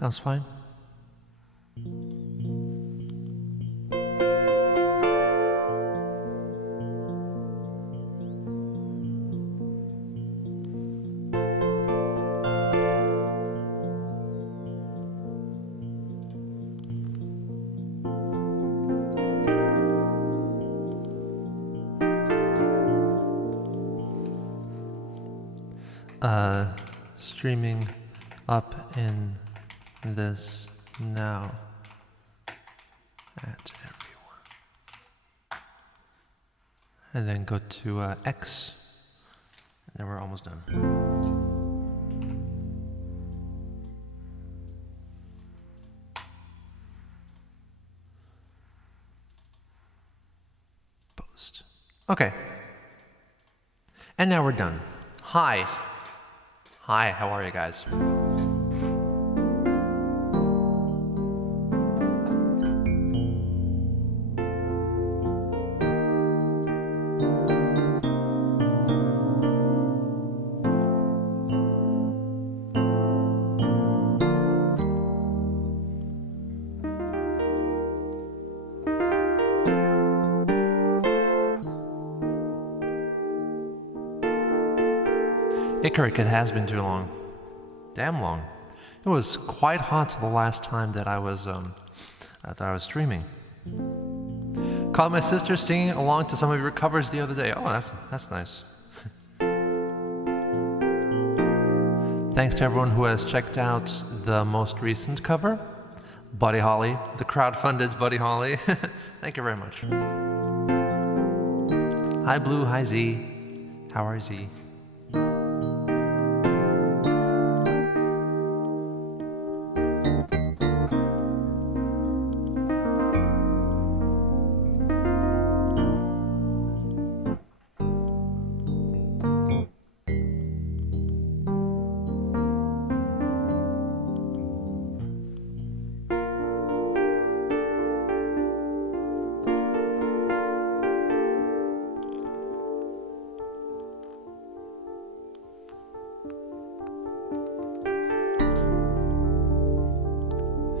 Sounds fine. Streaming up in this now at everyone. And then go to X, and then we're almost done. Post. Okay. And now we're done. Hi. Hi, how are you guys? Icaruc, it has been too long. Damn long. It was quite hot the last time that I was streaming. Caught my sister singing along to some of your covers the other day. Oh, that's nice. Thanks to everyone who has checked out the most recent cover, Buddy Holly, the crowdfunded Buddy Holly. Thank you very much. Hi Blue, hi Z. How are Z?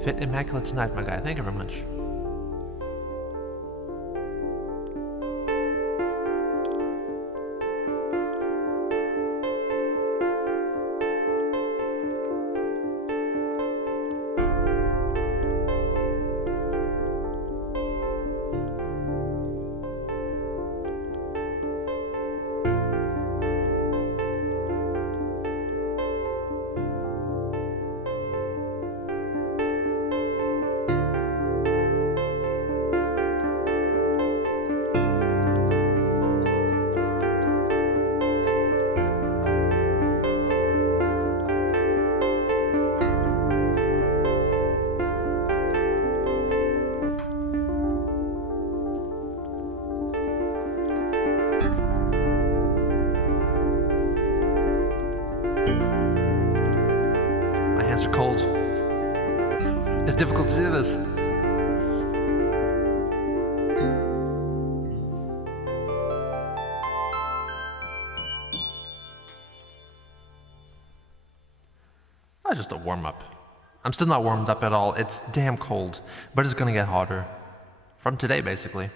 Fit immaculate tonight, my guy. Thank you very much. Are cold. It's difficult to do this. That's just a warm-up. I'm still not warmed up at all. It's damn cold, but it's gonna get hotter. From today, basically.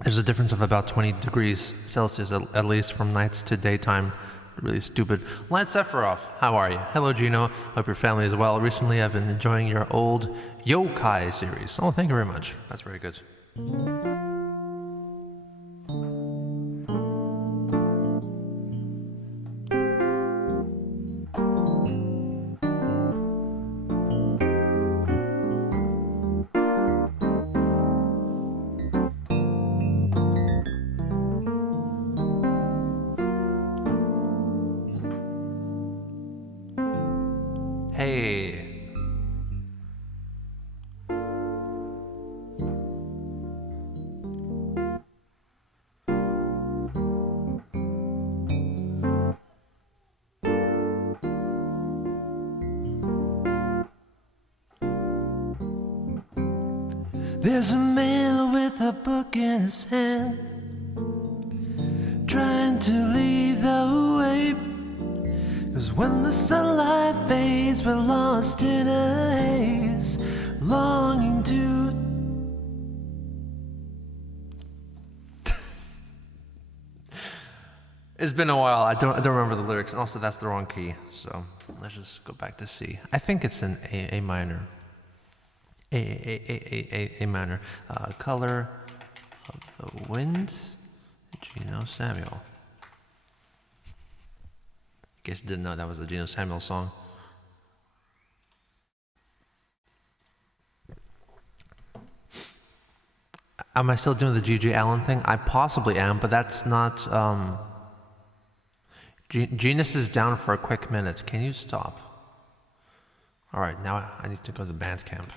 There's a difference of about 20 degrees Celsius, at least from night to daytime. Really stupid. Lance Sephiroth, how are you? Hello, Geno. Hope your family is well. Recently, I've been enjoying your old yokai series. Oh, thank you very much. That's very good. Hey. There's a man with a book in his hand, trying to lead the way, 'cause When the sunlight fades, we're lost in a haze, longing to... It's been a while. I don't remember the lyrics. Also, that's the wrong key. So let's just go back to C. I think it's an A minor. A minor. Color of the Wind, Geno Samuel. Guess you didn't know that was a Geno Samuel song. Am I still doing the G.G. Allen thing? I possibly am, but that's not... Genus is down for a quick minute. Can you stop? All right, now I need to go to Bandcamp.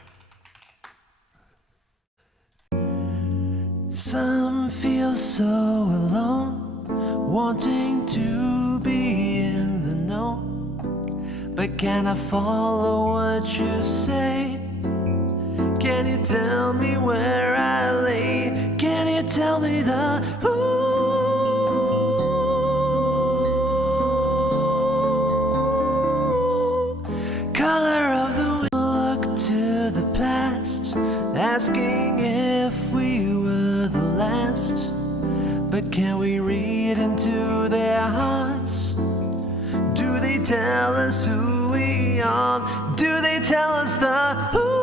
Some feel so alone, wanting to be in the know, but can I follow what you say? Can you tell me where I lay? Can you tell me the color of the wind? Look to the past, asking if we were the last, but can we read into their hearts? Do they tell us who we are? Do they tell us the who?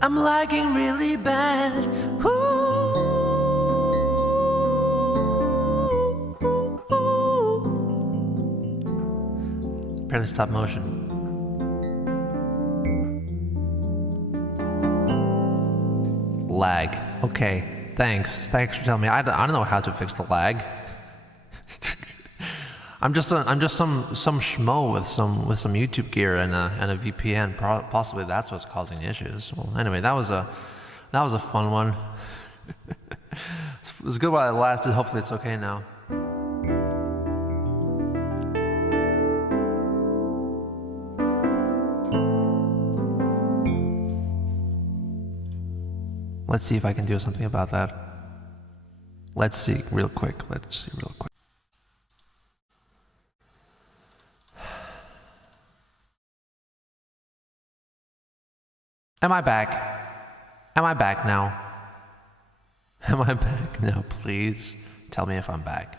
I'm lagging really bad. Apparently stop motion. Lag. Okay, thanks for telling me. I don't know how to fix the lag. I'm just some schmo with some YouTube gear and a VPN. Possibly that's what's causing the issues. Well, anyway, that was a fun one. It was good while it lasted. Hopefully it's okay now. Let's see if I can do something about that. Let's see real quick. Am I back? Am I back now? Am I back now, please? Tell me if I'm back.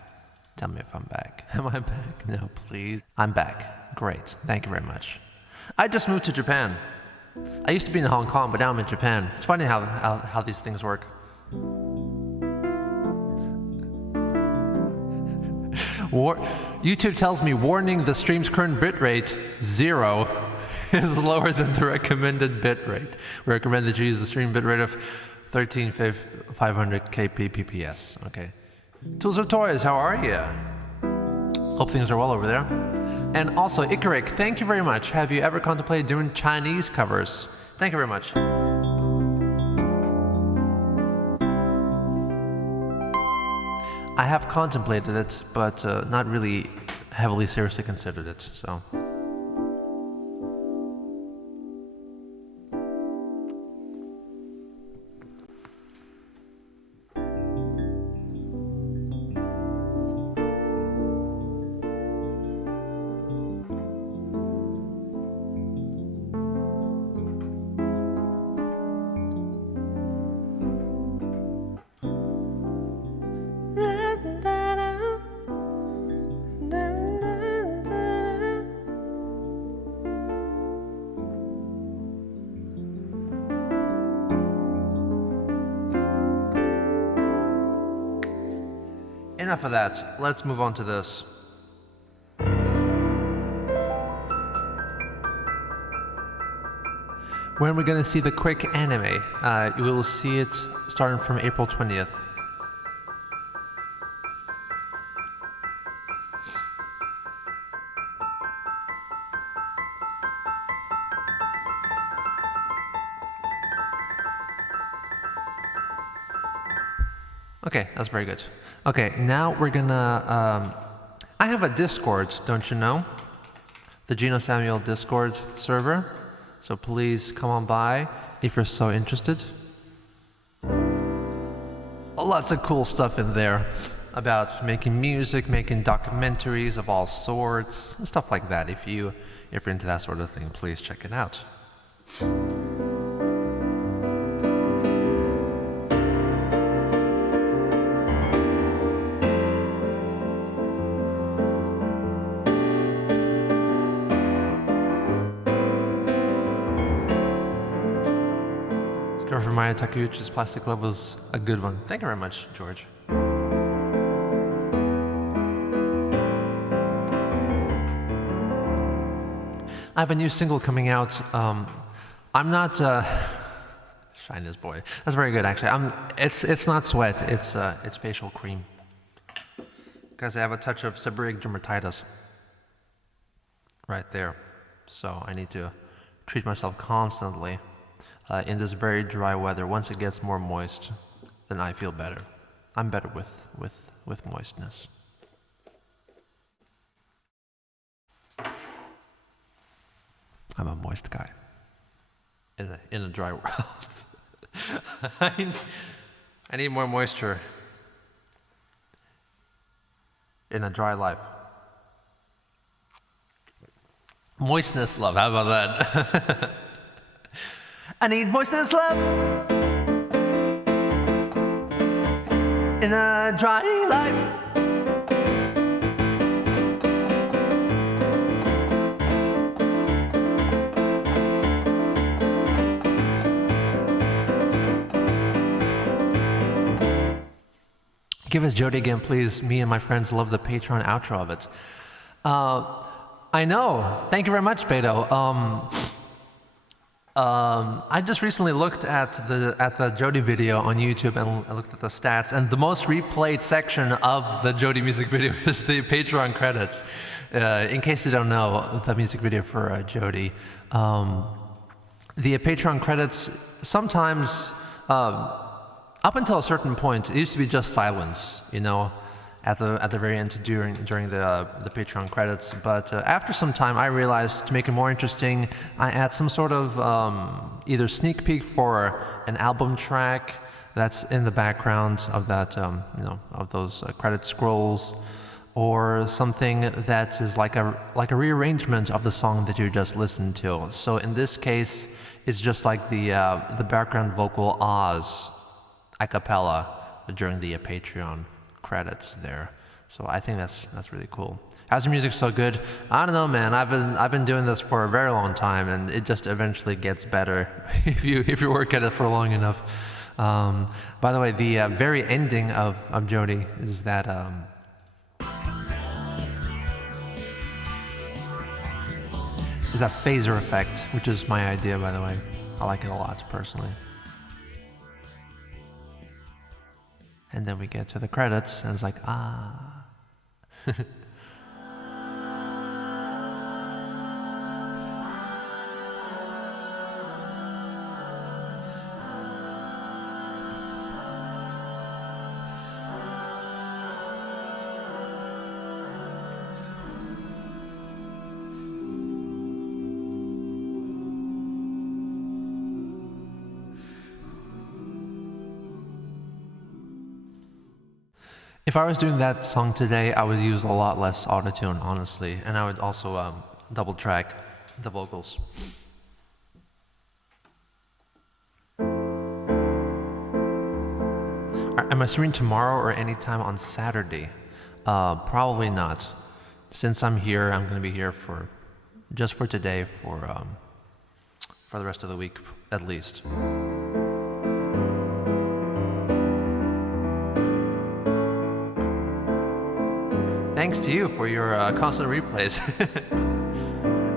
Tell me if I'm back. Am I back now, please? I'm back. Great. Thank you very much. I just moved to Japan. I used to be in Hong Kong, but now I'm in Japan. It's funny how these things work. YouTube tells me, warning, the stream's current bitrate, 0, is lower than the recommended bitrate. We recommend that you use the stream bitrate of 13,500 kbps. Okay. Tools or Toys, how are you? Hope things are well over there. And also, Ikarik, thank you very much. Have you ever contemplated doing Chinese covers? Thank you very much. I have contemplated it, but not really heavily seriously considered it, so. Enough of that. Let's move on to this. When we're gonna see the quick anime, you will see it starting from April 20th. Okay, that's very good. Okay, now we're gonna, I have a Discord, don't you know? The Geno Samuel Discord server. So please come on by if you're so interested. lots of cool stuff in there about making music, making documentaries of all sorts, and stuff like that. If you're into that sort of thing, please check it out. From Maya Takeuchi's Plastic Love was a good one. Thank you very much, George. I have a new single coming out. I'm not Shyness Boy. That's very good, actually. It's not sweat. It's facial cream because I have a touch of seborrheic dermatitis right there, so I need to treat myself constantly. In this very dry weather. Once it gets more moist, then I feel better. I'm better with moistness. I'm a moist guy in a dry world. I need more moisture in a dry life. Moistness, love. How about that? I need moistness, love, in a dry life. Give us Jody again, please. Me and my friends love the Patreon outro of it. I know. Thank you very much, Beto. I just recently looked at the Jody video on YouTube and I looked at the stats, and the most replayed section of the Jody music video is the Patreon credits. In case you don't know, the music video for Jody. The Patreon credits sometimes, up until a certain point, it used to be just silence, you know, at the very end during the Patreon credits. But after some time, I realized to make it more interesting, I add some sort of either sneak peek for an album track that's in the background of that, of those credit scrolls, or something that is like a rearrangement of the song that you just listened to. So in this case, it's just like the background vocal Oz a cappella during the Patreon credits there. So I think that's really cool. How's the music so good? I don't know, man. I've been doing this for a very long time, and it just eventually gets better if you work at it for long enough. By the way, the very ending of Jody is that phaser effect, which is my idea, by the way. I like it a lot personally. And then we get to the credits, and it's like, ah. If I was doing that song today, I would use a lot less autotune, honestly, and I would also double track the vocals. Am I streaming tomorrow or anytime on Saturday? Probably not. Since I'm here, I'm going to be here just for today, for the rest of the week, at least. Thanks to you for your constant replays.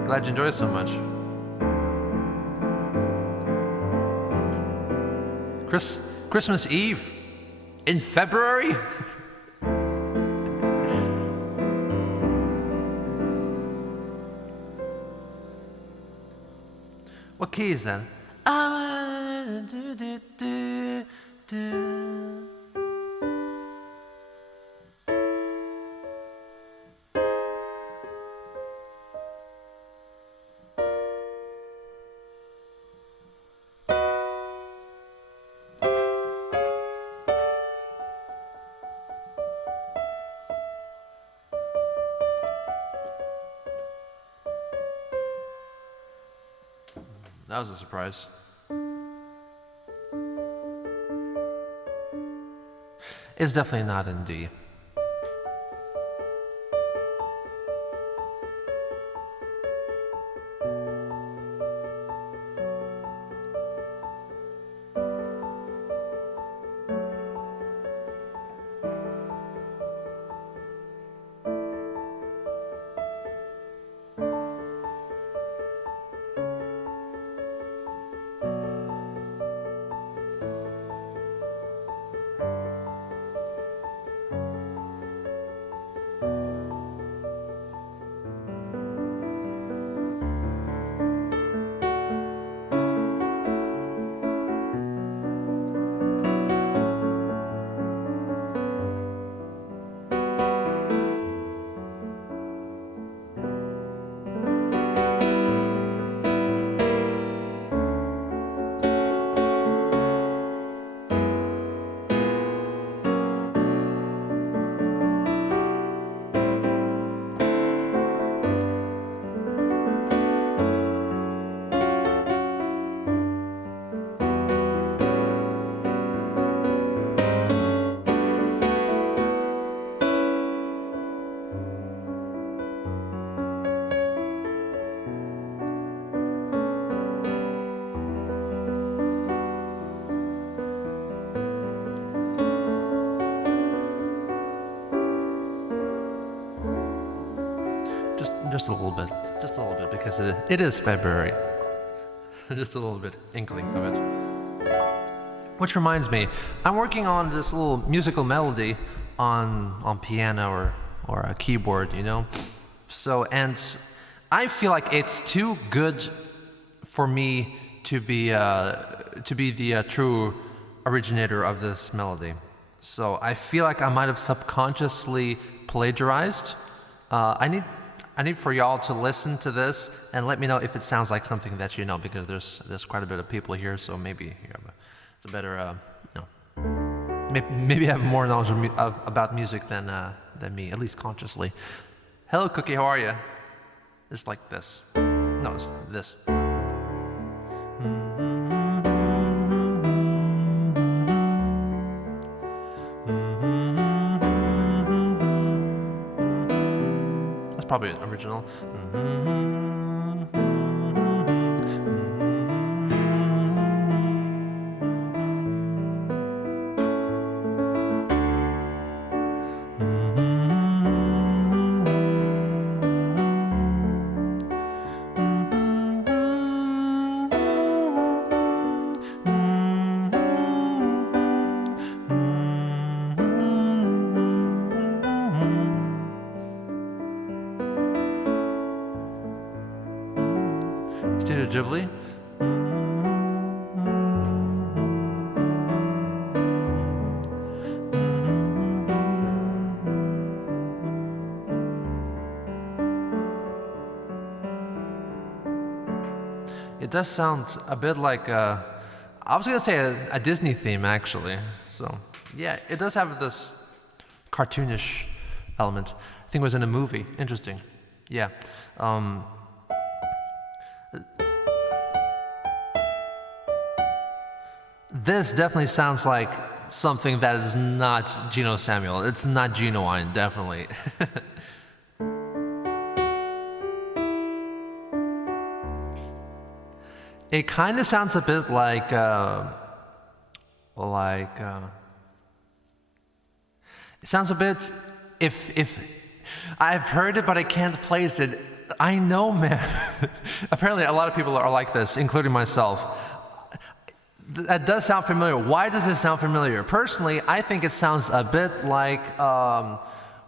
Glad you enjoyed it so much. Christmas Eve in February? What key is that? That was a surprise. It's definitely not in D. Just a little bit. Just a little bit, because it is February. Just a little bit, inkling of it. Which reminds me, I'm working on this little musical melody on piano or a keyboard, you know? So, and I feel like it's too good for me to be the true originator of this melody. So I feel like I might have subconsciously plagiarized. I need for y'all to listen to this and let me know if it sounds like something that you know, because there's quite a bit of people here, so maybe you have it's a better maybe have more knowledge about music than me, at least consciously. Hello, Cookie, how are you? It's like this. No, it's this. Probably original. Studio Ghibli. It does sound a bit like I was gonna say a Disney theme, actually. So yeah, it does have this cartoonish element. I think it was in a movie. Interesting. Yeah. This definitely sounds like something that is not Geno Samuel. It's not genuine, definitely. It kind of sounds a bit like it sounds a bit, if I've heard it but I can't place it. I know, man. Apparently a lot of people are like this, including myself. That does sound familiar. Why does it sound familiar? Personally, I think it sounds a bit like,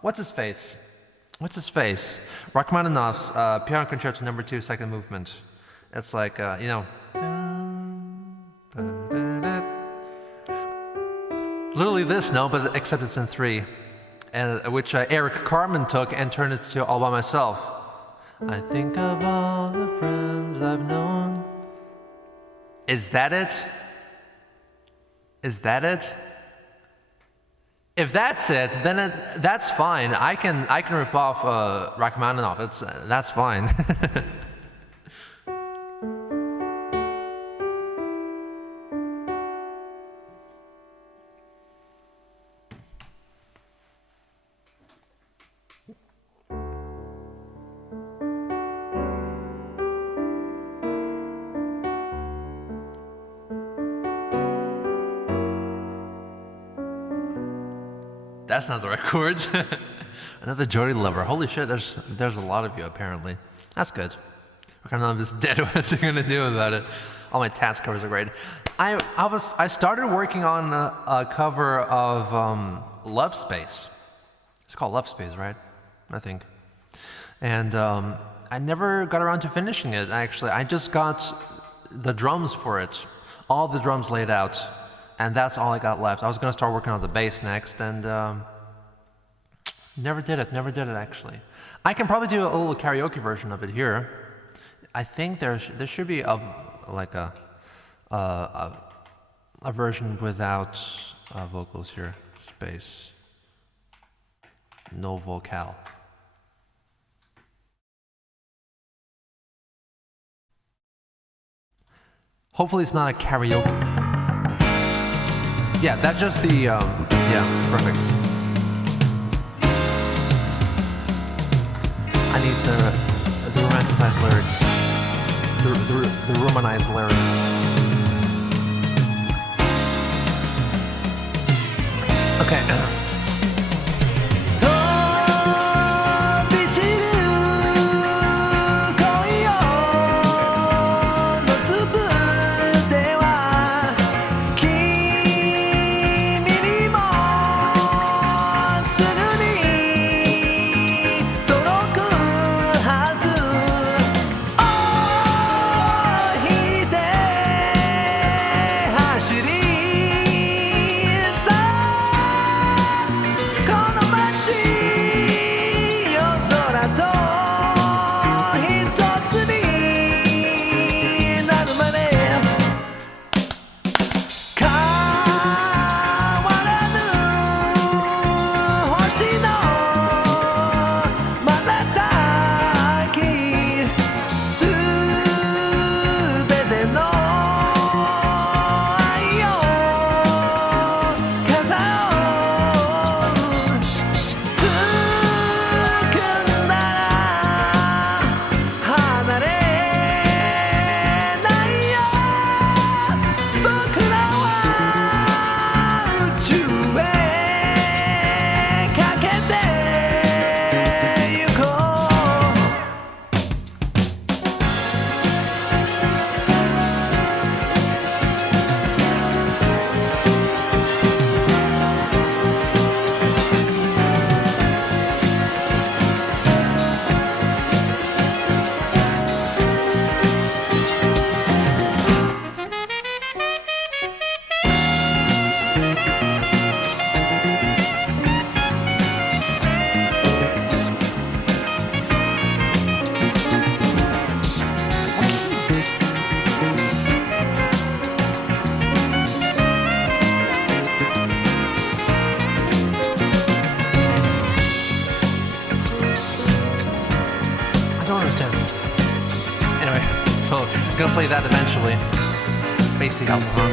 what's his face? Rachmaninoff's Piano Concerto No. 2, second movement. It's like, you know, literally this note, but except it's in 3, and which Eric Carmen took and turned it to All By Myself. I think of all the friends I've known. Is that it? Is that it? If that's it, then that's fine. I can rip off Rachmaninoff. That's fine. That's not the right chords. Another Jody lover. Holy shit, there's a lot of you apparently. That's good. What kind of this dead? What's he gonna do about it? All my tats covers are great. I started working on a cover of Love Space. It's called Love Space, right? I think. And I never got around to finishing it. Actually, I just got the drums for it, all the drums laid out, and that's all I got left. I was gonna start working on the bass next, and never did it actually. I can probably do a little karaoke version of it here. I think there should be a version without vocals here. Space. No vocal. Hopefully it's not a karaoke. Yeah, that's just the, yeah, perfect. I need the romanticized lyrics. The Romanized lyrics. Okay. I'm gonna play that eventually. Spacey album, huh?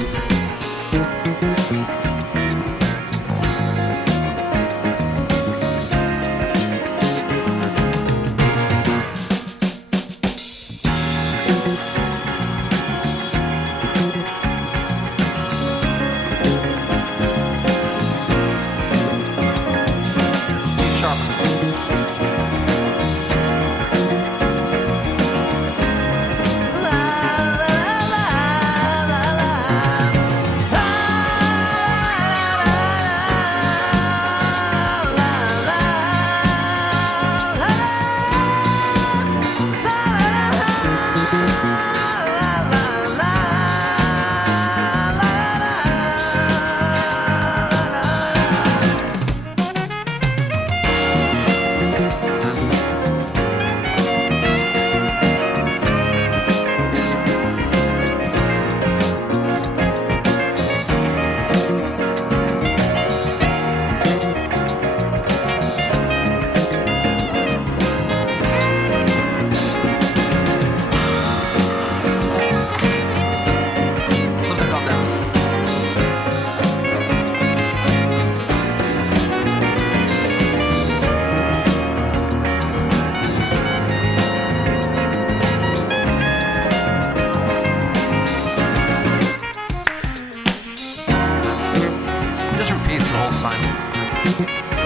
Just repeats the whole time.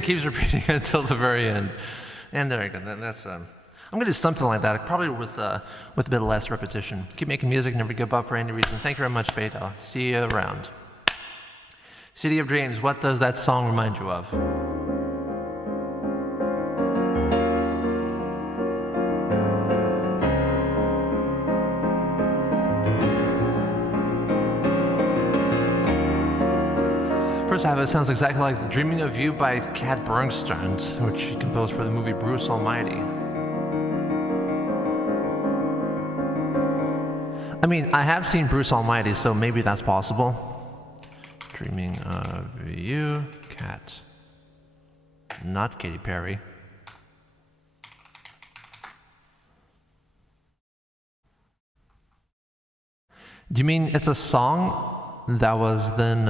keeps repeating until the very end. And there you go. That's I'm gonna do something like that, probably with a bit less repetition. Keep making music, never give up for any reason. Thank you very much, Beta. See you around. City of Dreams. What does that song remind you of? First half, it sounds exactly like Dreaming of You by Kat Bernstein, which she composed for the movie Bruce Almighty. I mean, I have seen Bruce Almighty, so maybe that's possible. Dreaming of You, Kat. Not Katy Perry. Do you mean it's a song that was then,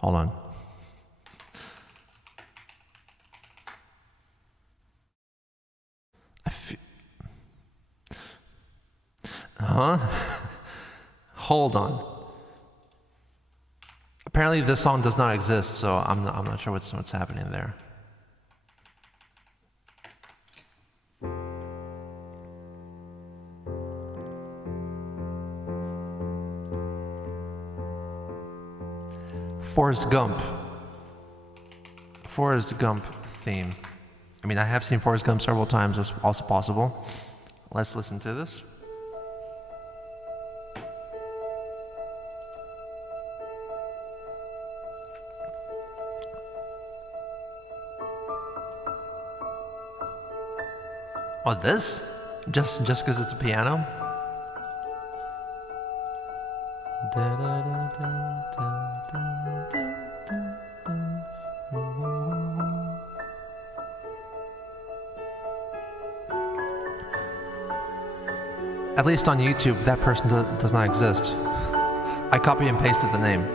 hold on. Hold on. Apparently this song does not exist, so I'm not sure what's happening there. Forrest Gump theme. I mean, I have seen Forrest Gump several times. That's also possible. Let's listen to this. Oh, this? Just because it's a piano? At least on YouTube, that person does not exist. I copy and pasted the name.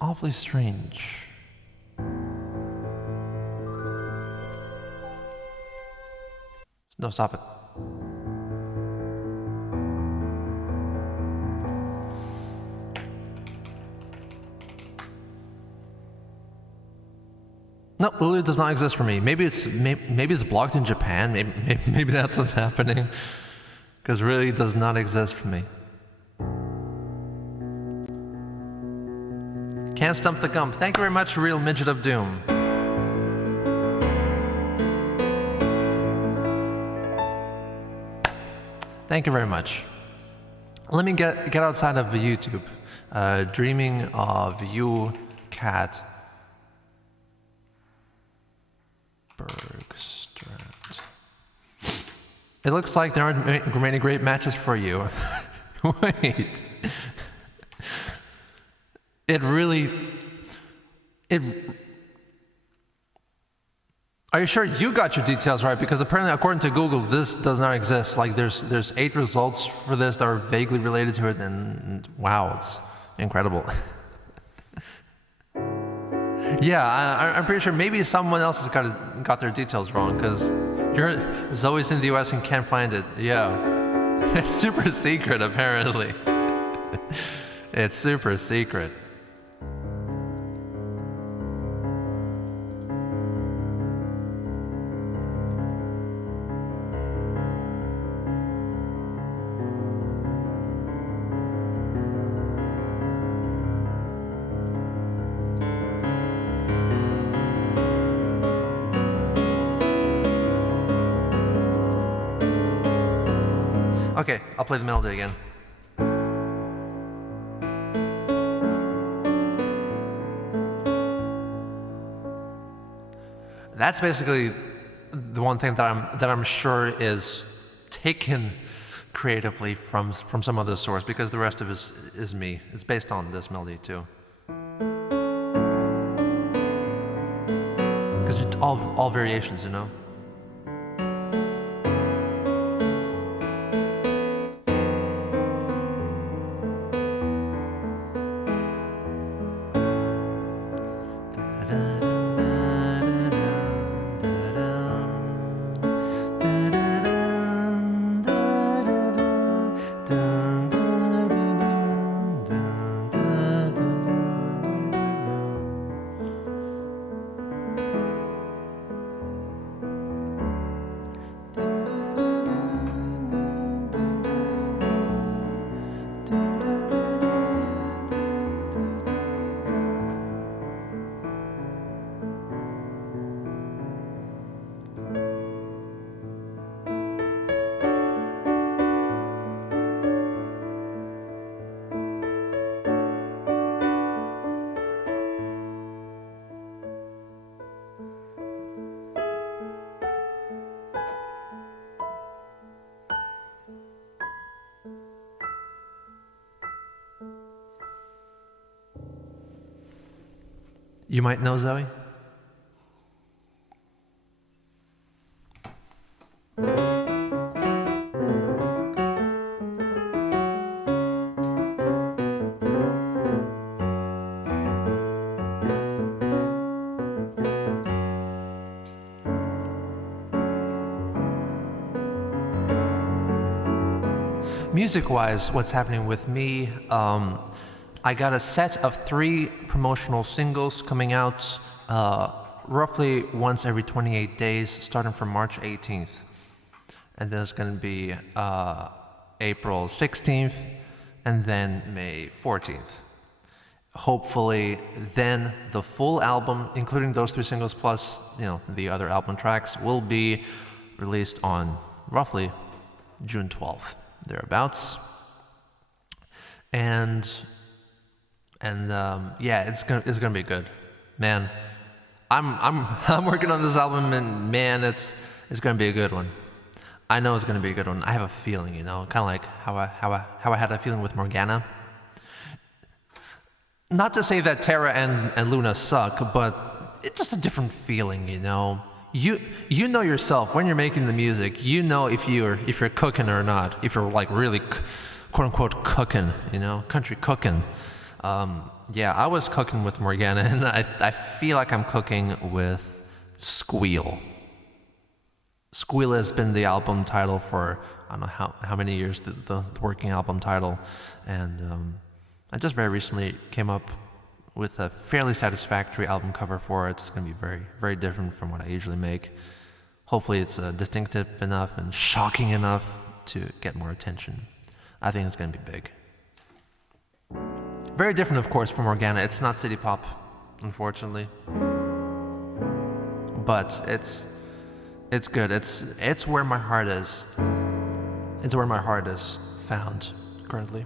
Awfully strange. No, stop it. No, Lulu does not exist for me. Maybe it's blocked in Japan. Maybe that's what's happening. Because it really does not exist for me. Can't stump the gump. Thank you very much, Real Midget of Doom. Thank you very much. Let me get outside of YouTube. Dreaming of You, Kat Bergstrand. It looks like there aren't many great matches for you. Wait. Are you sure you got your details right? Because apparently, according to Google, this does not exist. Like, there's 8 results for this that are vaguely related to it, and wow, it's incredible. Yeah, I'm pretty sure maybe someone else has got their details wrong, because Zoe's in the US and can't find it. Yeah, it's super secret apparently. It's super secret. Okay, I'll play the melody again. That's basically the one thing that I'm sure is taken creatively from some other source, because the rest of it is me. It's based on this melody too. Because it's all variations, you know. You might know Zoe? Music-wise, what's happening with me, I got a set of 3 promotional singles coming out roughly once every 28 days, starting from March 18th. And then it's going to be April 16th, and then May 14th. Hopefully, then the full album, including those 3 singles plus, the other album tracks, will be released on roughly June 12th, thereabouts. And yeah, it's gonna be good, man. I'm working on this album, and man, it's gonna be a good one. I know it's gonna be a good one. I have a feeling, kind of like how I had a feeling with Morgana. Not to say that Terra and Luna suck, but it's just a different feeling, You know yourself when you're making the music. You know if you're cooking or not. If you're like really, quote unquote, cooking, country cooking. Yeah, I was cooking with Morgana, and I feel like I'm cooking with Squeal. Squeal has been the album title for I don't know how many years, the working album title, and I just very recently came up with a fairly satisfactory album cover for it. It's going to be very, very different from what I usually make. Hopefully it's distinctive enough and shocking enough to get more attention. I think it's going to be big. Very different, of course, from Morgana. It's not city pop, unfortunately. But it's good. It's where my heart is. It's where my heart is found currently.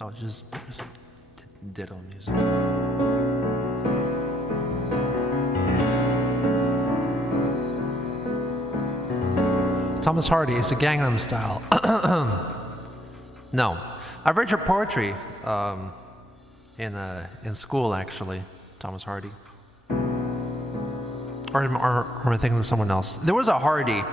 Oh, just ditto music. Thomas Hardy is the Gangnam Style. No, I've read your poetry in school, actually, Thomas Hardy. Or am I thinking of someone else? There was a Hardy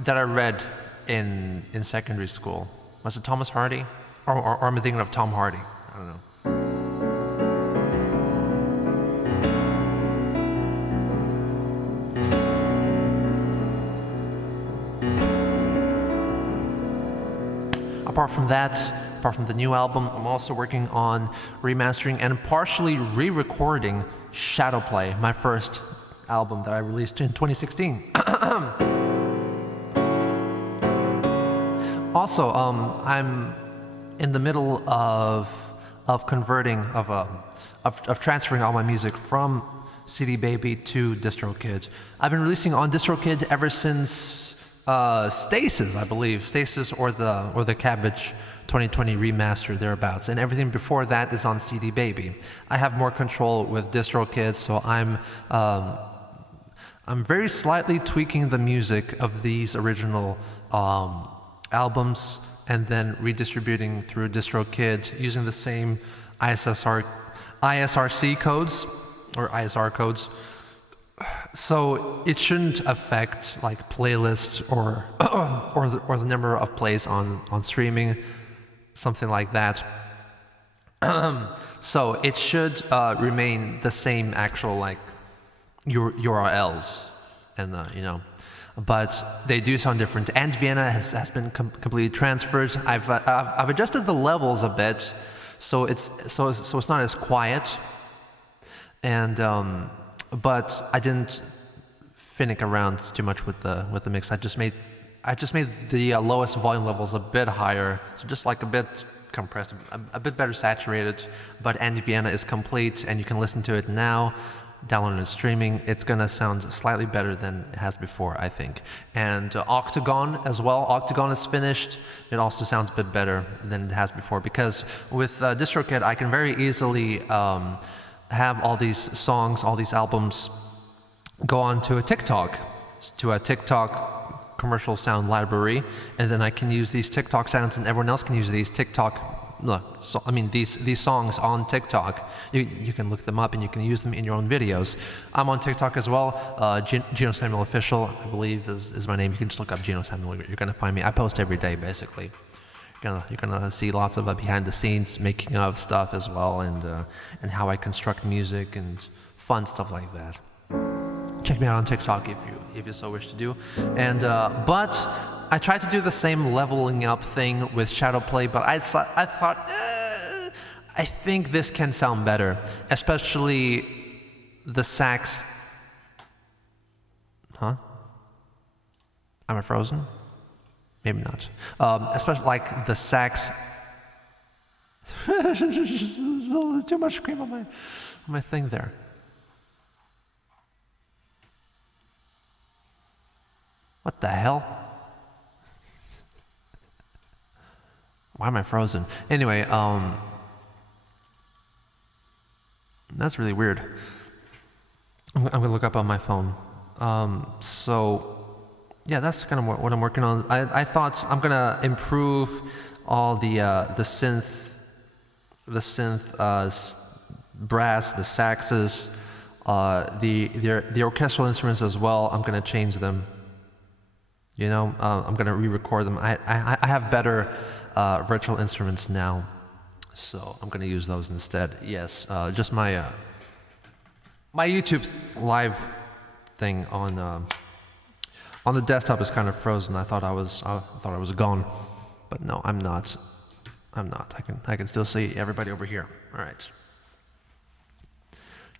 that I read in secondary school. Was it Thomas Hardy? Or am I thinking of Tom Hardy? I don't know. apart from that, apart from the new album, I'm also working on remastering and partially re-recording Shadowplay, my first album that I released in 2016. Also, I'm in the middle of converting, of transferring all my music from CD Baby to DistroKid. I've been releasing on DistroKid ever since Stasis, I believe, Stasis or the Cabbage 2020 remaster thereabouts, and everything before that is on CD Baby. I have more control with DistroKid, so I'm very slightly tweaking the music of these original albums and then redistributing through DistroKid using the same ISRC codes or ISR codes. So it shouldn't affect like playlists or or the number of plays on streaming, something like that. So it should remain the same actual like URLs, and but they do sound different. And Vienna has been completely transferred. I've adjusted the levels a bit, so it's not as quiet. And but I didn't finick around too much with the mix. I just made the lowest volume levels a bit higher, so just like a bit compressed, a bit better saturated. But And Vienna is complete, and you can listen to it now. Downloading and streaming, it's gonna sound slightly better than it has before, I think. And Octagon as well. Octagon is finished. It also sounds a bit better than it has before, because with DistroKid, I can very easily have all these songs, all these albums go on to a TikTok commercial sound library, and then I can use these TikTok sounds, and everyone else can use these these songs on TikTok. You can look them up and you can use them in your own videos. I'm on TikTok as well. Geno Samuel Official, I believe is my name. You can just look up Geno Samuel. You're gonna find me. I post every day basically. You're gonna see lots of behind the scenes making of stuff as well, and how I construct music and fun stuff like that. Check me out on TikTok if you so wish to do. And but I tried to do the same leveling up thing with Shadowplay, but I thought I think this can sound better, especially the sax. Huh? Am I frozen? Maybe not. Especially like the sax. Too much cream on my thing there. What the hell? Why am I frozen? Anyway, that's really weird. I'm gonna look up on my phone. So yeah, that's kind of what I'm working on. I thought I'm gonna improve all the synth brass, the saxes, the orchestral instruments as well. I'm gonna change them. I'm gonna re-record them. I have better virtual instruments now, so I'm gonna use those instead. Yes, just my YouTube live thing on the desktop is kind of frozen. I thought I was gone, but no, I'm not. I can still see everybody over here. All right.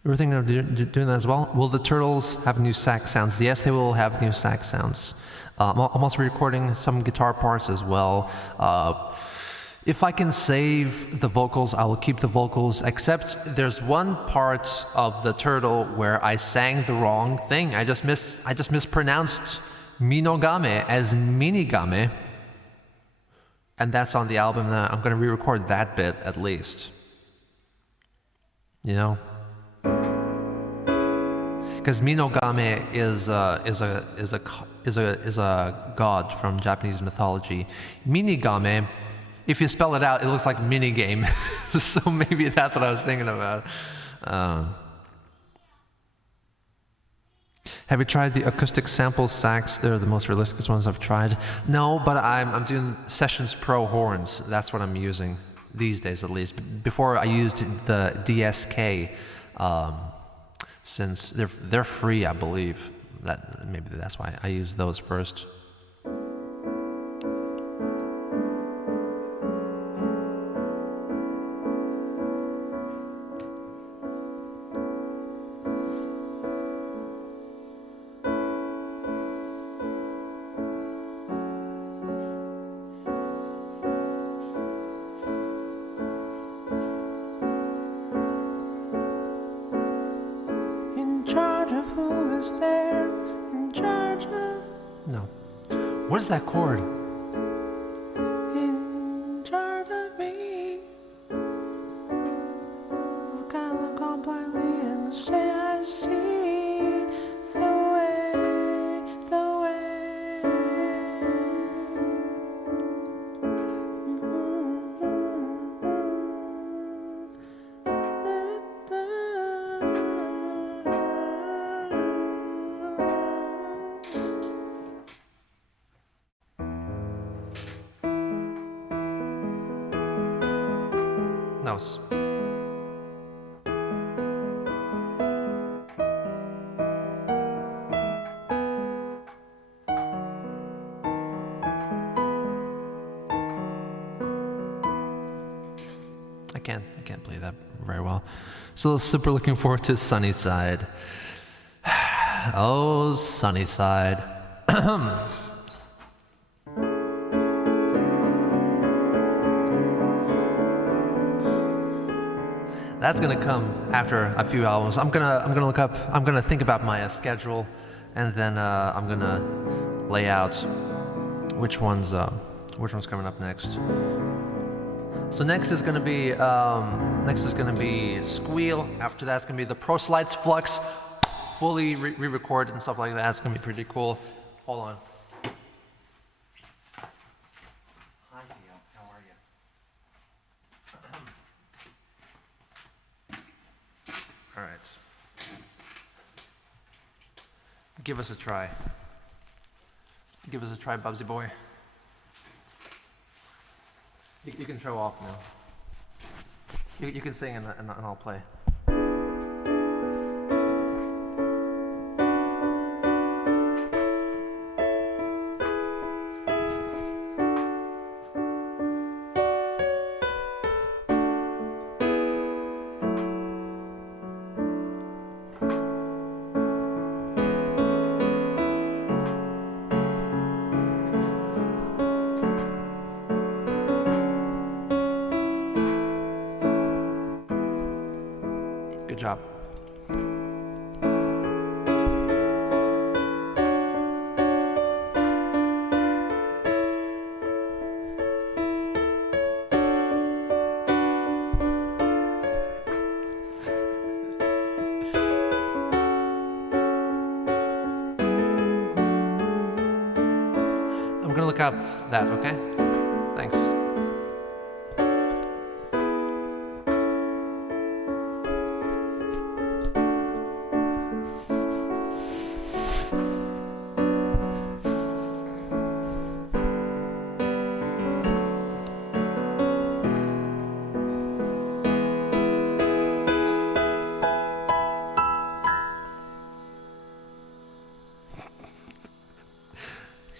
You were thinking of doing that as well? Will the Turtles have new sax sounds? Yes, they will have new sax sounds. I'm also recording some guitar parts as well. If I can save the vocals, I will keep the vocals, except there's one part of the Turtle where I sang the wrong thing. I just mispronounced Minogame as Minigame. And that's on the album. I'm going to re-record that bit at least. Because Minogame is a god from Japanese mythology. Minigame, if you spell it out, it looks like minigame. So maybe that's what I was thinking about. Have you tried the acoustic sample sax? They're the most realistic ones I've tried. No, but I'm doing Sessions Pro horns. That's what I'm using these days, at least. Before I used the DSK, since they're free, I believe. Maybe that's why I use those first. was there in Georgia. No. What is that chord? In Georgia, me. Look, I look on blindly and say I see the way, the way. Nose. I can't play that very well. So super looking forward to Sunny Side. Oh, Sunny Side. That's gonna come after a few albums. I'm gonna think about my schedule, and then I'm gonna lay out which one's coming up next. So next is gonna be Squeal. After that's gonna be the Proselytes Flux, fully re-recorded and stuff like that. It's gonna be pretty cool. Hold on. Hi, Theo. How are you? All right. Give us a try. Give us a try, Bubsy boy. You can show off now. You can sing and I'll play. Good job. I'm gonna look up that, okay? Thanks.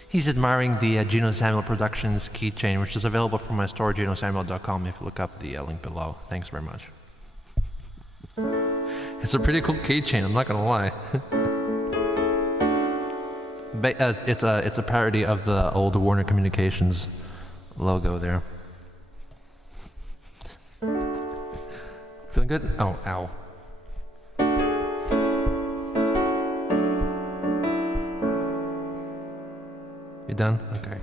He's admiring the Geno Samuel Productions keychain, which is available from my store, genosamuel.com, if you look up the link below. Thanks very much. It's a pretty cool keychain, I'm not gonna lie. It's a parody of the old Warner Communications logo there. Feeling good? Oh, ow. You done? Okay.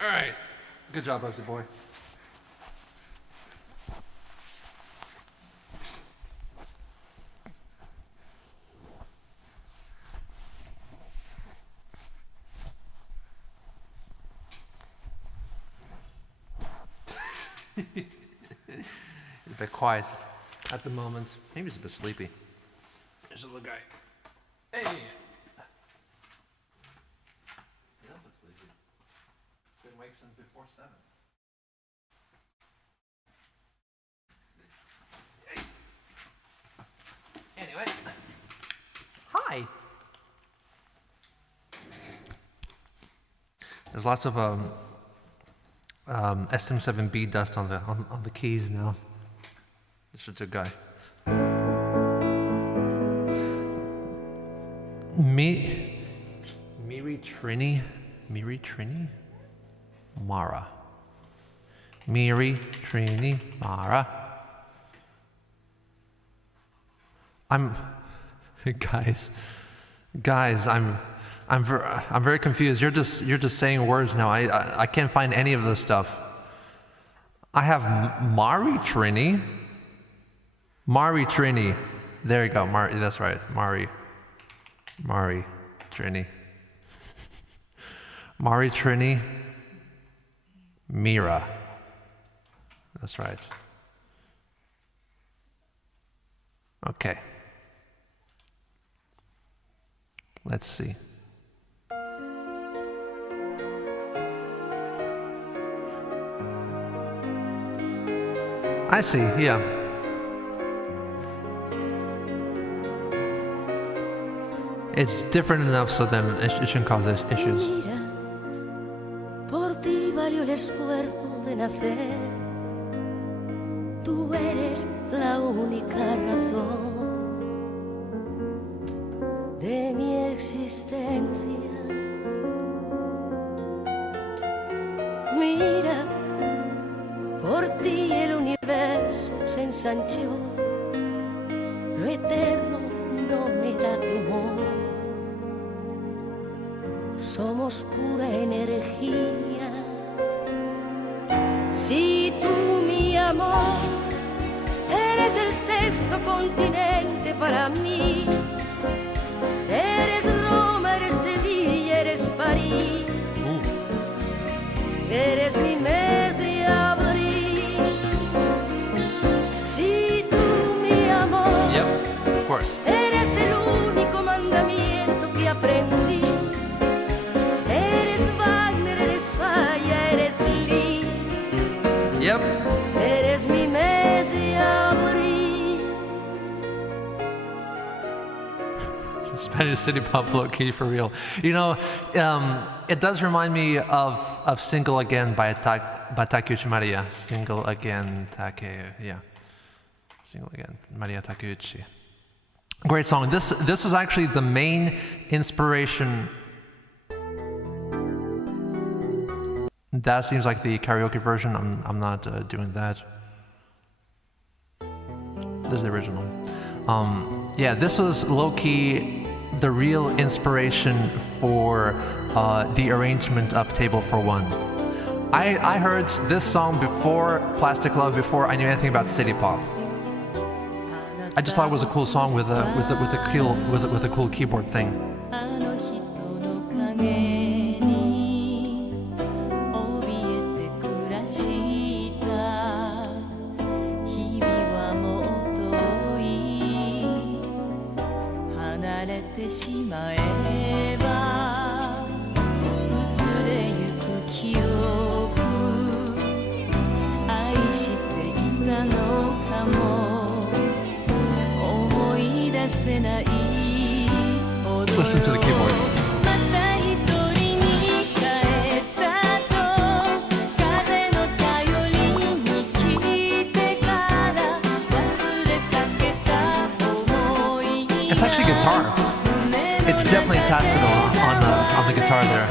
All right. Good job, Bugsy boy. It's a bit quiet at the moment. Maybe he's a bit sleepy. There's a little guy. Hey! He does look sleepy. Been awake since before 7. Hey! Anyway. Hi! There's lots of SM7B dust on the keys now. This is a guy. Miri Trini? Mara. Miri Trini Mara. I'm, guys, I'm very confused. You're just saying words now. I can't find any of this stuff. I have Mari Trini. There you go. That's right. Mari Trini. Mari Trini. Mira. That's right. Okay. Let's see. I see, yeah. It's different enough so then it shouldn't cause issues. Mira, por ti valió el esfuerzo de nacer. Tú eres la única razón de mi existencia. Mira, por ti el universo se ensanchó. Lo eterno no me da temor. Somos pura energía. Si tú, mi amor, eres el sexto continente para mí. Eres Roma, eres Sevilla, eres París. Eres mi mes de abril. Si tú, mi amor, Yep, of course. eres el único mandamiento que aprendí. Eres Wagner, eres Falla, eres Lee. Yep. Eres mi mes de abril. Spanish city pop low key for real. You know, it does remind me of "Single Again" by Takeuchi Maria. Single Again, yeah. Single Again, Maria Takeuchi. Great song. This is actually the main inspiration. That seems like the karaoke version. I'm not doing that. This is the original. Yeah, this was low-key the real inspiration for the arrangement of Table for One. I heard this song before Plastic Love, before I knew anything about city pop. I just thought it was a cool song with a cool keyboard thing. Listen to the keyboards. It's actually guitar. It's definitely Tatsudo on the guitar there.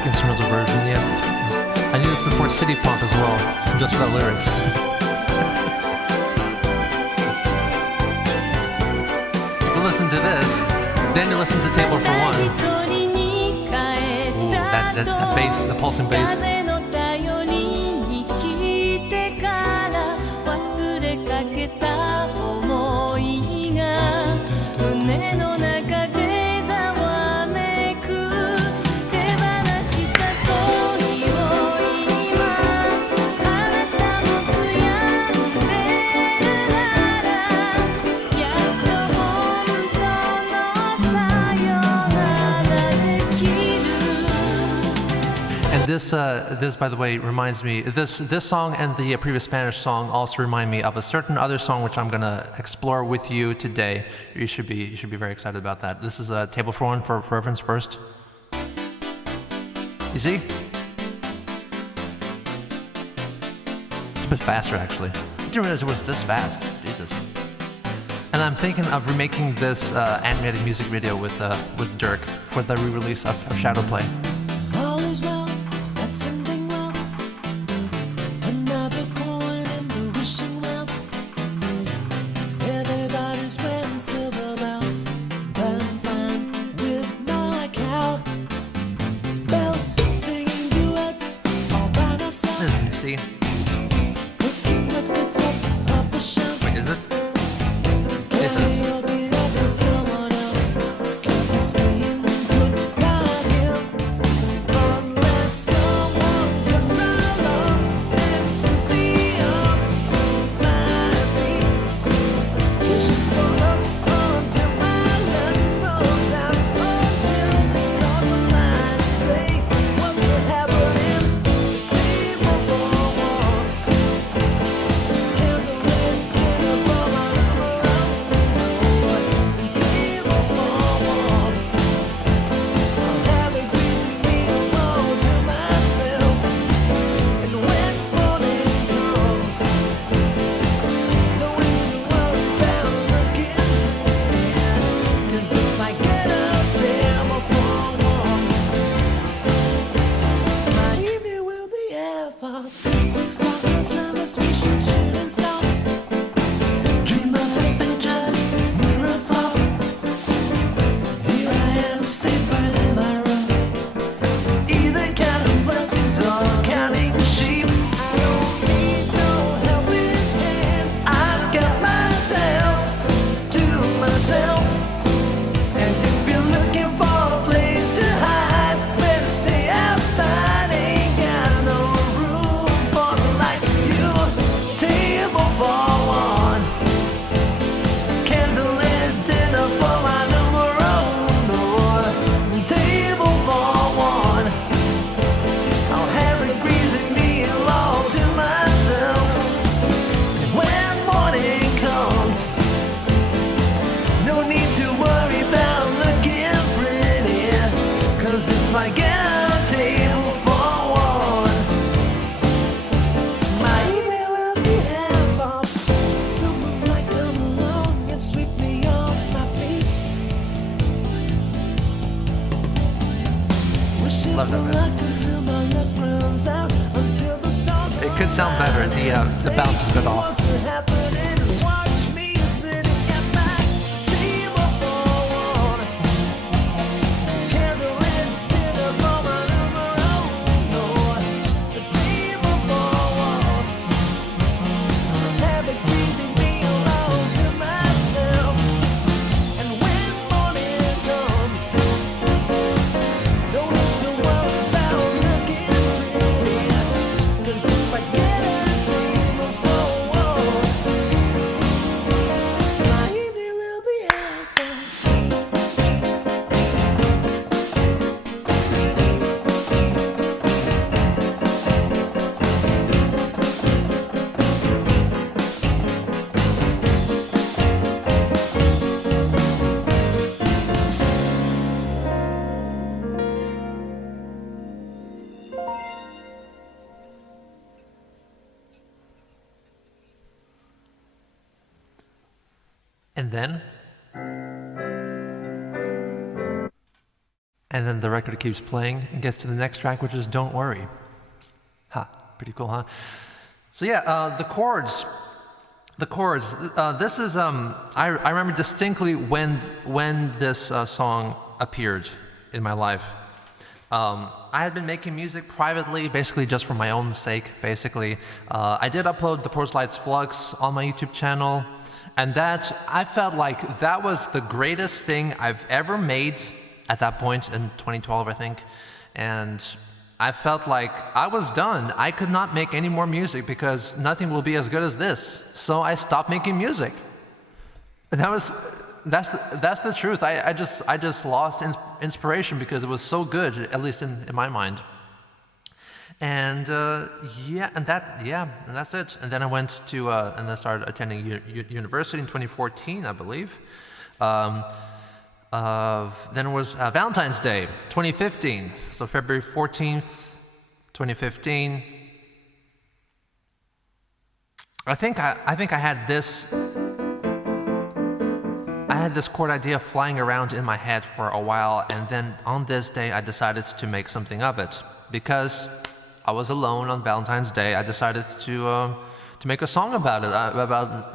acoustic instrumental version. Yes, I knew this before City Pump as well, just for the lyrics. If you listen to this, then you listen to Table for One. Ooh, that bass, the pulsing bass. This, by the way, reminds me. This song and the previous Spanish song also remind me of a certain other song which I'm gonna explore with you today. You should be very excited about that. This is a Table for One for reference first. You see? It's a bit faster actually. I didn't realize it was this fast. Jesus. And I'm thinking of remaking this animated music video with Dirk for the re-release of Shadowplay. See? Wait, is it? It is. Love that bit. It could sound better. The bounce is a bit off. And then And then the record keeps playing and gets to the next track, which is Don't Worry. Pretty cool, huh? So yeah, the chords. This is, I remember distinctly when this song appeared in my life. I had been making music privately, basically just for my own sake, basically. I did upload the Porch Lights Flux on my YouTube channel, and that, I felt like that was the greatest thing I've ever made at that point in 2012, I think. And I felt like I was done. I could not make any more music because nothing will be as good as this. So I stopped making music. And that's the truth. I just lost inspiration because it was so good, at least in my mind. And and that's it. And then I went to and then started attending university in 2014, I believe. Then it was Valentine's Day, 2015. So February 14th, 2015. I think I had this. I had this chord idea flying around in my head for a while, and then on this day I decided to make something of it because I was alone on Valentine's Day. I decided to make a song about it,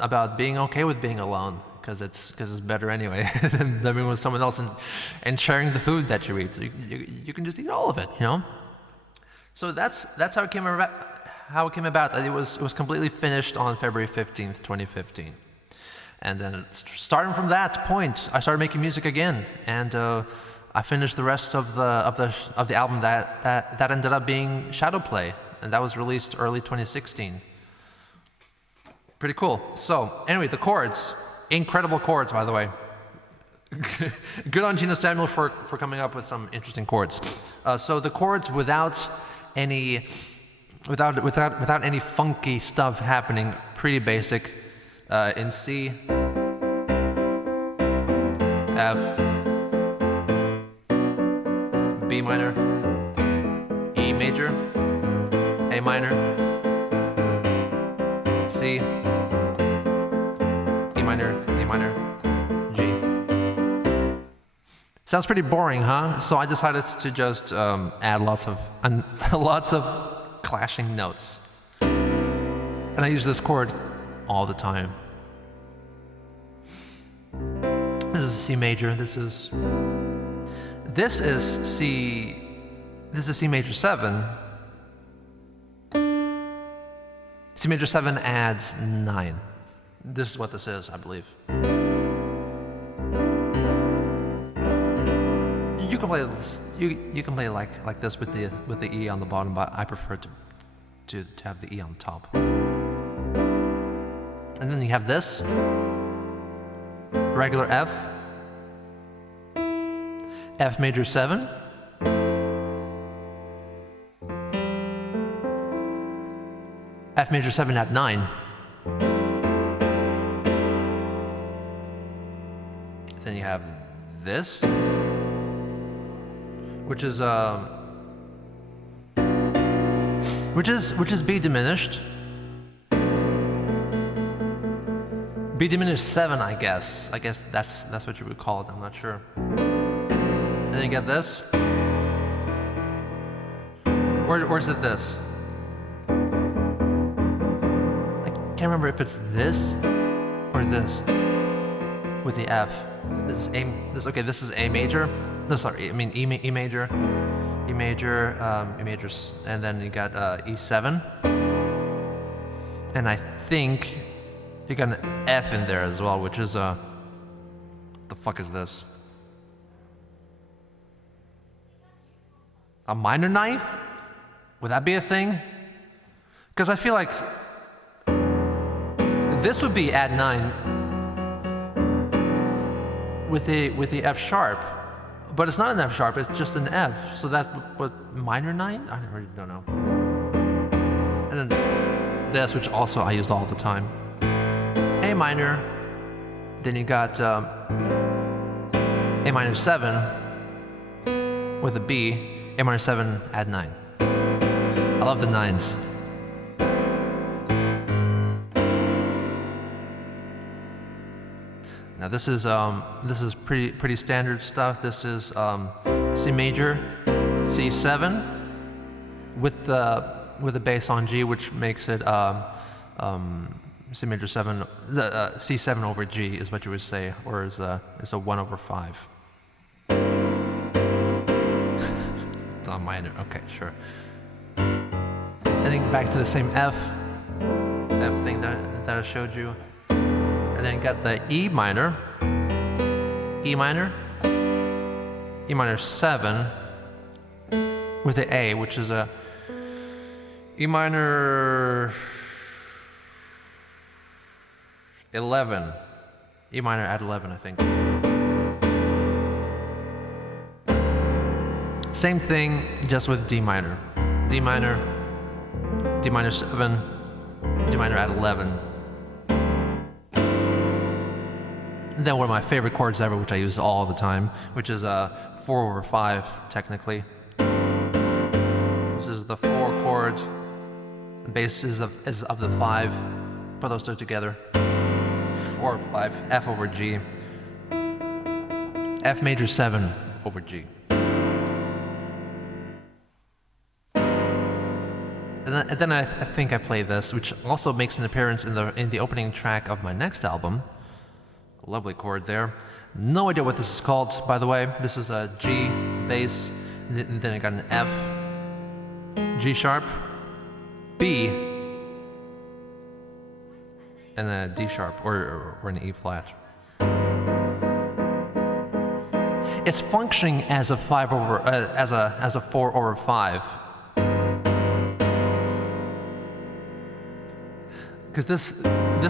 about being okay with being alone. Because it's better anyway than living with someone else and sharing the food that you eat. So you can just eat all of it, you know. So that's how it came about. It was completely finished on February 15th, 2015, and then starting from that point, I started making music again, and I finished the rest of the album that ended up being Shadow Play, and that was released early 2016. Pretty cool. So anyway, the chords. Incredible chords, by the way. Good on Geno Samuel for coming up with some interesting chords. So the chords without any funky stuff happening, pretty basic. In C, F, B minor, E major, A minor, C, minor, D minor, G. Sounds pretty boring, huh? So I decided to just add lots of clashing notes. And I use this chord all the time. This is C major. This is C major 7. C major 7 adds 9. This is what this is, I believe. You can play this. You can play like this with the E on the bottom, but I prefer to have the E on the top. And then you have this regular F, F major 7, F major 7 at 9. Then you have this, which is B diminished. B diminished 7, I guess. I guess that's what you would call it. I'm not sure. And then you get this. Or is it this? I can't remember if it's this or this with the F. This is A. This is A major. No, sorry. I mean E major, E major, E major, and then you got E7. And I think you got an F in there as well, which is the fuck is this? A minor ninth? Would that be a thing? Because I feel like this would be add 9 with the F sharp, but it's not an F sharp, it's just an F. So that's what minor 9? I really don't know. And then this, which also I used all the time. A minor, then you got A minor 7 with a B, A minor 7 add 9. I love the 9s. Now this is pretty standard stuff. This is C major, C7 with the bass on G, which makes it C major 7, C7 over G is what you would say, or it's a 1/5. It's on minor. Okay, sure. And then back to the same F thing that I showed you. And then got the E minor 7 with the A, which is a E minor 11, E minor at 11, I think. Same thing, just with D minor, D minor 7, D minor at 11. Then one of my favorite chords ever, which I use all the time, which is 4/5 technically. This is the 4 chord. The bass is of the 5. Put those two together. 4/5. F over G. F major 7 over G. And then I think I play this, which also makes an appearance in the opening track of my next album. Lovely chord there. No idea what this is called, by the way. This is a G bass, and then I got an F, G sharp, B, and a D sharp or an E flat. It's functioning as a 4/5. Because this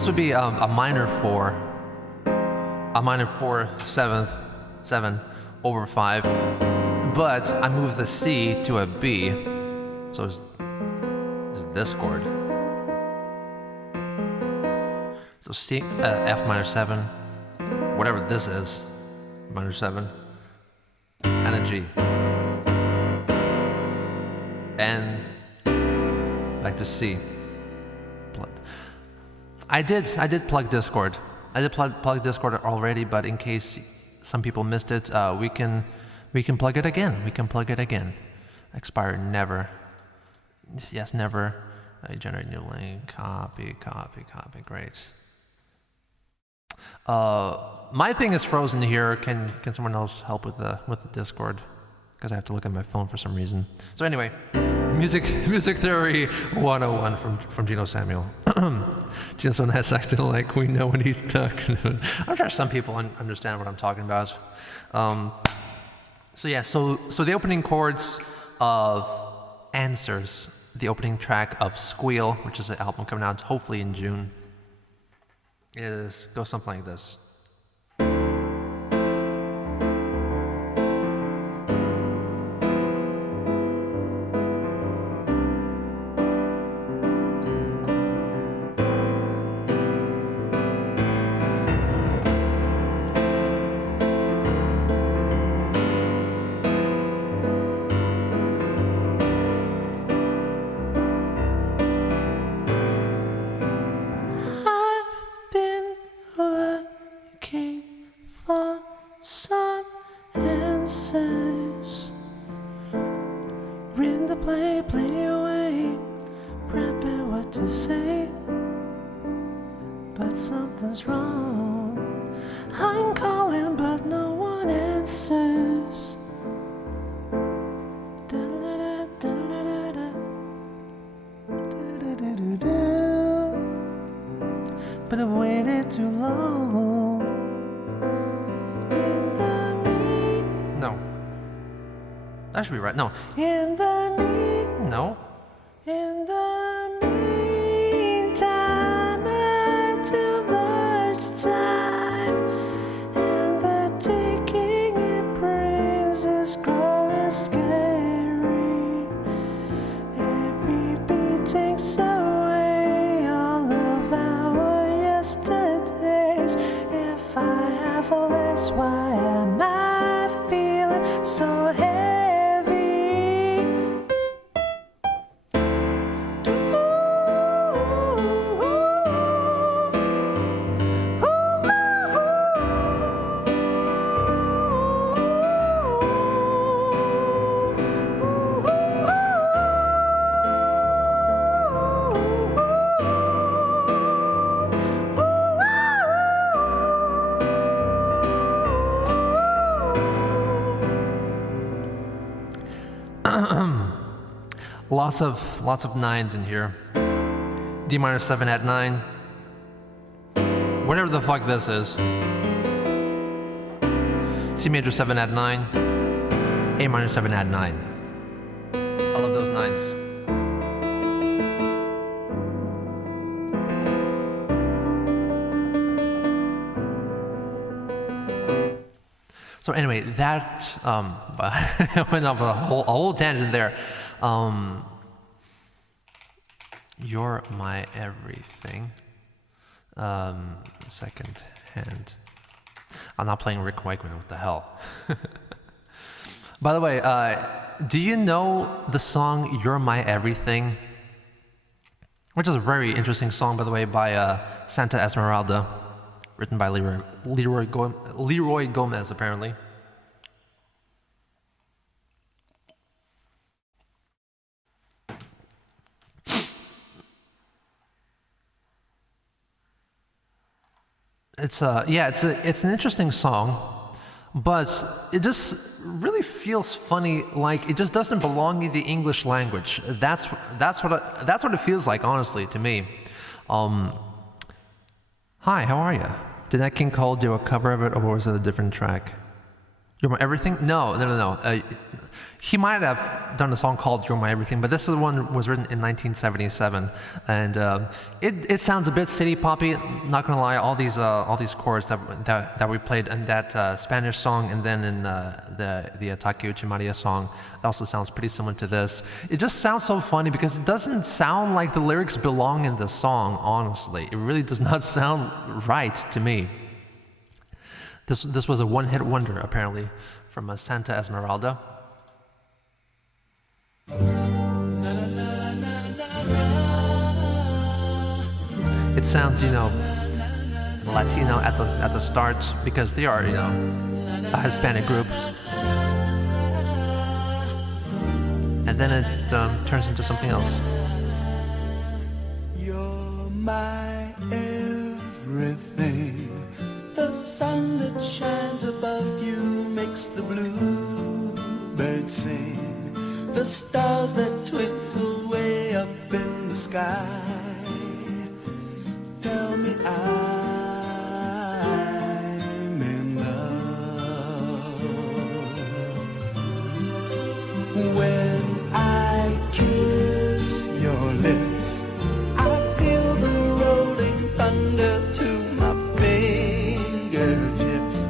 would be a minor 4. A minor 4/7/5, but I move the C to a B, so it's this chord. So C, F minor 7, whatever this is, minor 7, and a G, and back to C. I did plug Discord. I did plug Discord already, but in case some people missed it, we can plug it again. We can plug it again. Expire never. Yes, never. Generate new link. Copy. Great. My thing is frozen here. Can someone else help with the Discord? Because I have to look at my phone for some reason. So anyway, music theory 101 from Geno Samuel. Geno's so nice, acting like we know what he's talking about. I'm sure some people understand what I'm talking about. So the opening chords of Answers, the opening track of Squeal, which is an album coming out hopefully in June, goes something like this. Read the play away, prepare what to say, but something's wrong. I'm calling, but no one answers. But I've waited too long. No. That should be right. No. In the no. In the meantime, until much time, and the taking it brings is growing scary. Every beat takes away all of our yesterdays. If I have a less, why am I feeling so heavy? Lots of nines in here. D minor 7 at 9. Whatever the fuck this is. C major 7 at 9. A minor 7 at 9. I love those nines. So anyway, that I went off a whole tangent there. You're my everything. Second hand. I'm not playing Rick Wakeman. What the hell? By the way, do you know the song "You're My Everything"? Which is a very interesting song, by the way, by Santa Esmeralda. Written by Leroy Gomez, apparently. It's an interesting song, but it just really feels funny. Like it just doesn't belong in the English language. That's what it feels like, honestly, to me. Hi, how are you? Did Nat King Cole do a cover of it, or was it a different track? You're My Everything? No. He might have done a song called You're My Everything, but this one was written in 1977, and it sounds a bit city poppy. Not gonna lie, all these chords that we played in that Spanish song, and then in the Takeuchi Maria song, it also sounds pretty similar to this. It just sounds so funny because it doesn't sound like the lyrics belong in the song. Honestly, it really does not sound right to me. This was a one-hit wonder, apparently, from Santa Esmeralda. It sounds, Latino at the start because they are, a Hispanic group, and then it turns into something else. You're my everything. The sun that shines above you makes the bluebirds sing. The stars that twinkle way up in the sky tell me I'm in love. When I kiss your lips, I feel the rolling thunder to my fingertips,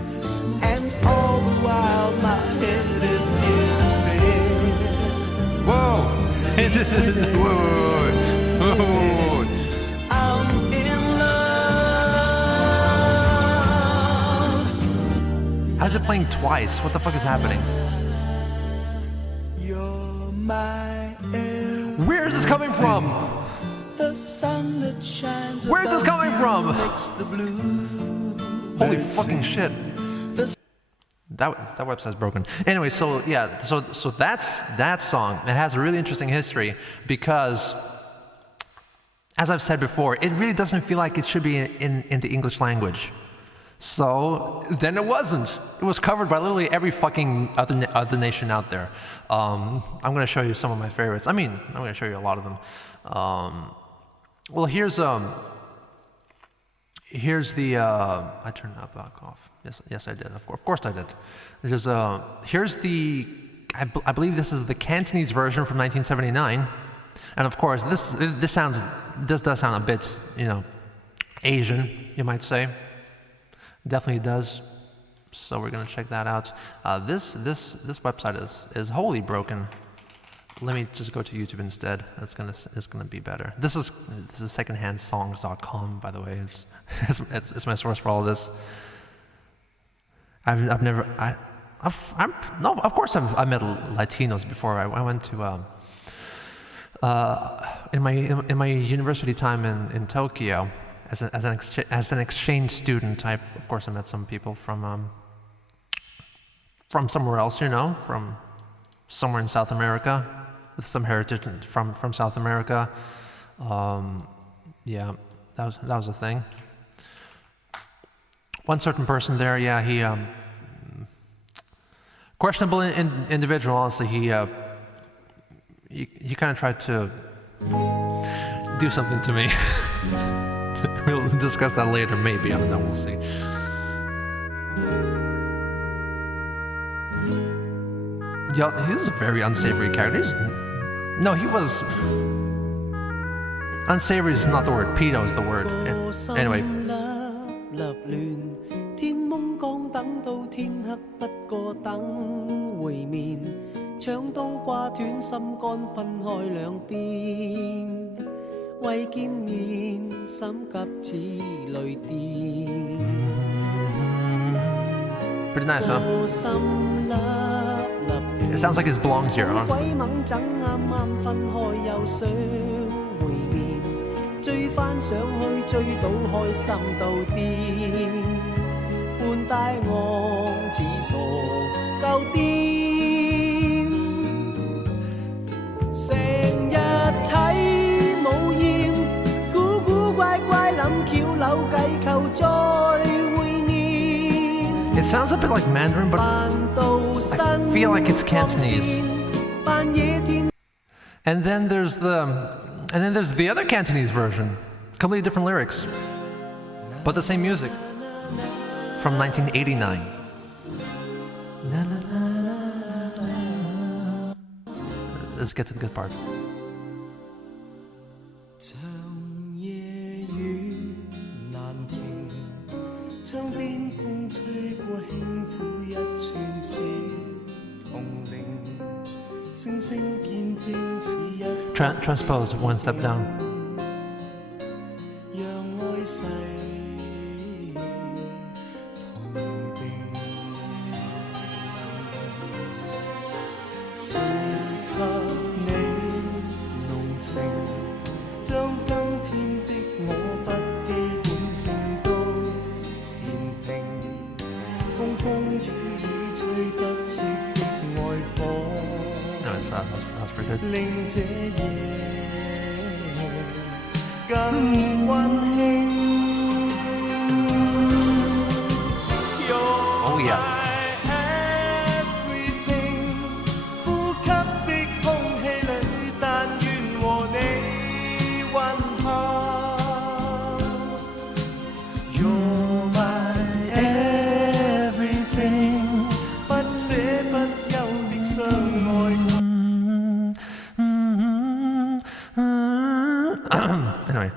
and all the while my head is in a spin. Whoa! Whoa! I'm in love. How's it playing twice? What the fuck is happening? You're my everything. Where is this coming from? The sun that shines Where's this coming from? makes the blue. Holy fucking shit. That website's broken. Anyway, so yeah, so that's that song. It has a really interesting history because, as I've said before, it really doesn't feel like it should be in the English language. So then it wasn't. It was covered by literally every fucking other nation out there. I'm gonna show you some of my favorites. I mean, I'm gonna show you a lot of them. Well, here's the. I turned that back off. Yes, I did. Of course, I did. Here's the. I believe this is the Cantonese version from 1979, and of course, this does sound a bit, Asian, you might say. Definitely does. So we're gonna check that out. This website is wholly broken. Let me just go to YouTube instead. It's gonna be better. This is secondhandsongs.com, by the way. It's my source for all of this. Of course I've met Latinos before. I went to in my university time in Tokyo as an exchange student. I met some people from somewhere else, from somewhere in South America, with some heritage from South America. Yeah, that was a thing. One certain person there, yeah, he questionable individual. Honestly, you kind of tried to do something to me. We'll discuss that later, maybe. I don't know. We'll see. Yo, he's a very unsavory character. No, he was. Unsavory is not the word. Pedo is the word. Anyway. 天蒙講等到天黑，不過等會面。搶刀掛斷，心肝分開兩邊，為見面心急似雷電。Pretty nice, huh? 個心粒粒亂。 It sounds like it belongs here, huh? 鬼猛整啱啱分開又想會面，追返上去追到開心到癲，半帶我似傻夠癲。成日睇冇厭，古古怪怪諗橋扭計求再會面。 It sounds a bit like Mandarin, but I feel like it's Cantonese. And then there's the other Cantonese version, completely different lyrics, but the same music from 1989. Let's get to the good part. 長夜雨難平，窗邊風吹過輕撫一串小銅鈴，星星見證似一 Transposed one step down. 讓愛世同定。說給你濃情，將今天的我不羈本性都填平，風風雨雨吹不息的愛火， That's pretty good. 令這夜更溫馨。Oh yeah. Anyway.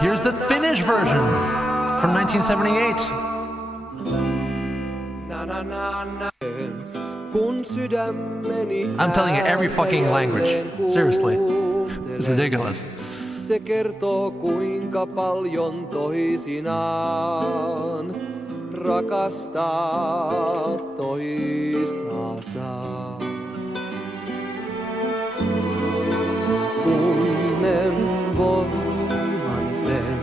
Here's the Finnish version from 1978. I'm telling you, every fucking language. Seriously. It's ridiculous. Se kertoo kuinka paljon toisinaan rakastaa toistansa. Tunnen voiman sen,